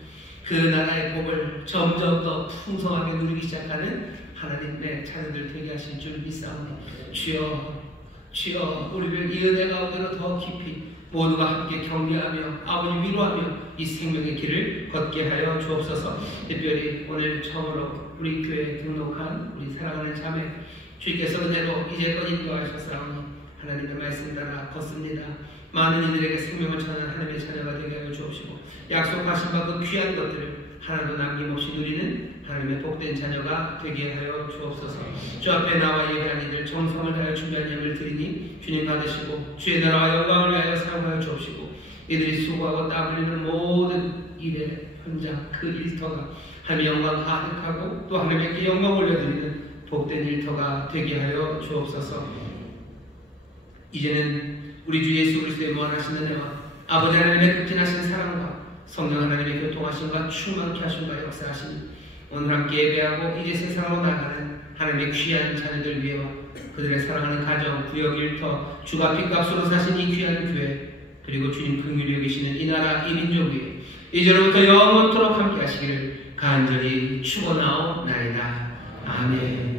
그 나라의 복을 점점 더 풍성하게 누리기 시작하는 하나님의 자녀들 되게 하신 줄 믿사오니 주여 우리를 이 은혜 가운데로 더 깊이 모두가 함께 격려하며 아버지 위로하며 이 생명의 길을 걷게 하여 주옵소서. 특별히 오늘 처음으로 우리 교회에 등록한 우리 사랑하는 자매 주께서 은혜로 이제껏 인도하셨사오니 하나님의 말씀 따라 걷습니다. 많은 이들에게 생명을 전하는 하나님의 자녀가 되게 하여 주옵시고 약속하신 바 그 귀한 것들을 하나도 남김없이 누리는 하나님의 복된 자녀가 되게 하여 주옵소서. 주 앞에 나와 예배한 이들 정성을 다하여 준비한 예물을 드리니 주님 받으시고 주의 나라와 영광을 위하여 사용하여 주옵시고 이들이 수고하고 땀 흘리는 모든 일의 현장 그 일터가 하나님의 영광 가득하고 또 하나님께 영광 올려드리는 복된 일터가 되게 하여 주옵소서. 이제는 우리 주 예수 그리스도의 무한하신 은혜와 아버지 하나님의 극진하신 사랑과 성령 하나님의 교통하심과 충만케 하심과 역사하시니 오늘 함께 예배하고 이제 세상으로 나가는 하나님의 귀한 자녀들 위해와 그들의 사랑하는 가정, 구역, 일터, 주가 핏값으로 사신 이 귀한 교회 그리고 주님 긍휼히 여기시는 이 나라 이 민족 위에 이제로부터 영원토록 함께 하시기를 간절히 축원하옵나이다. 아멘.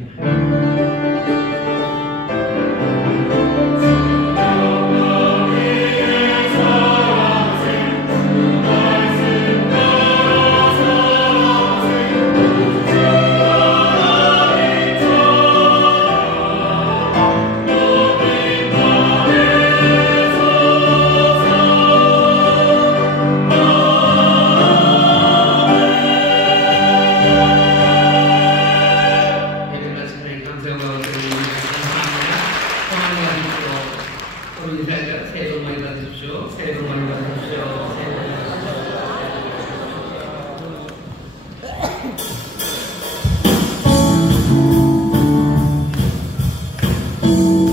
주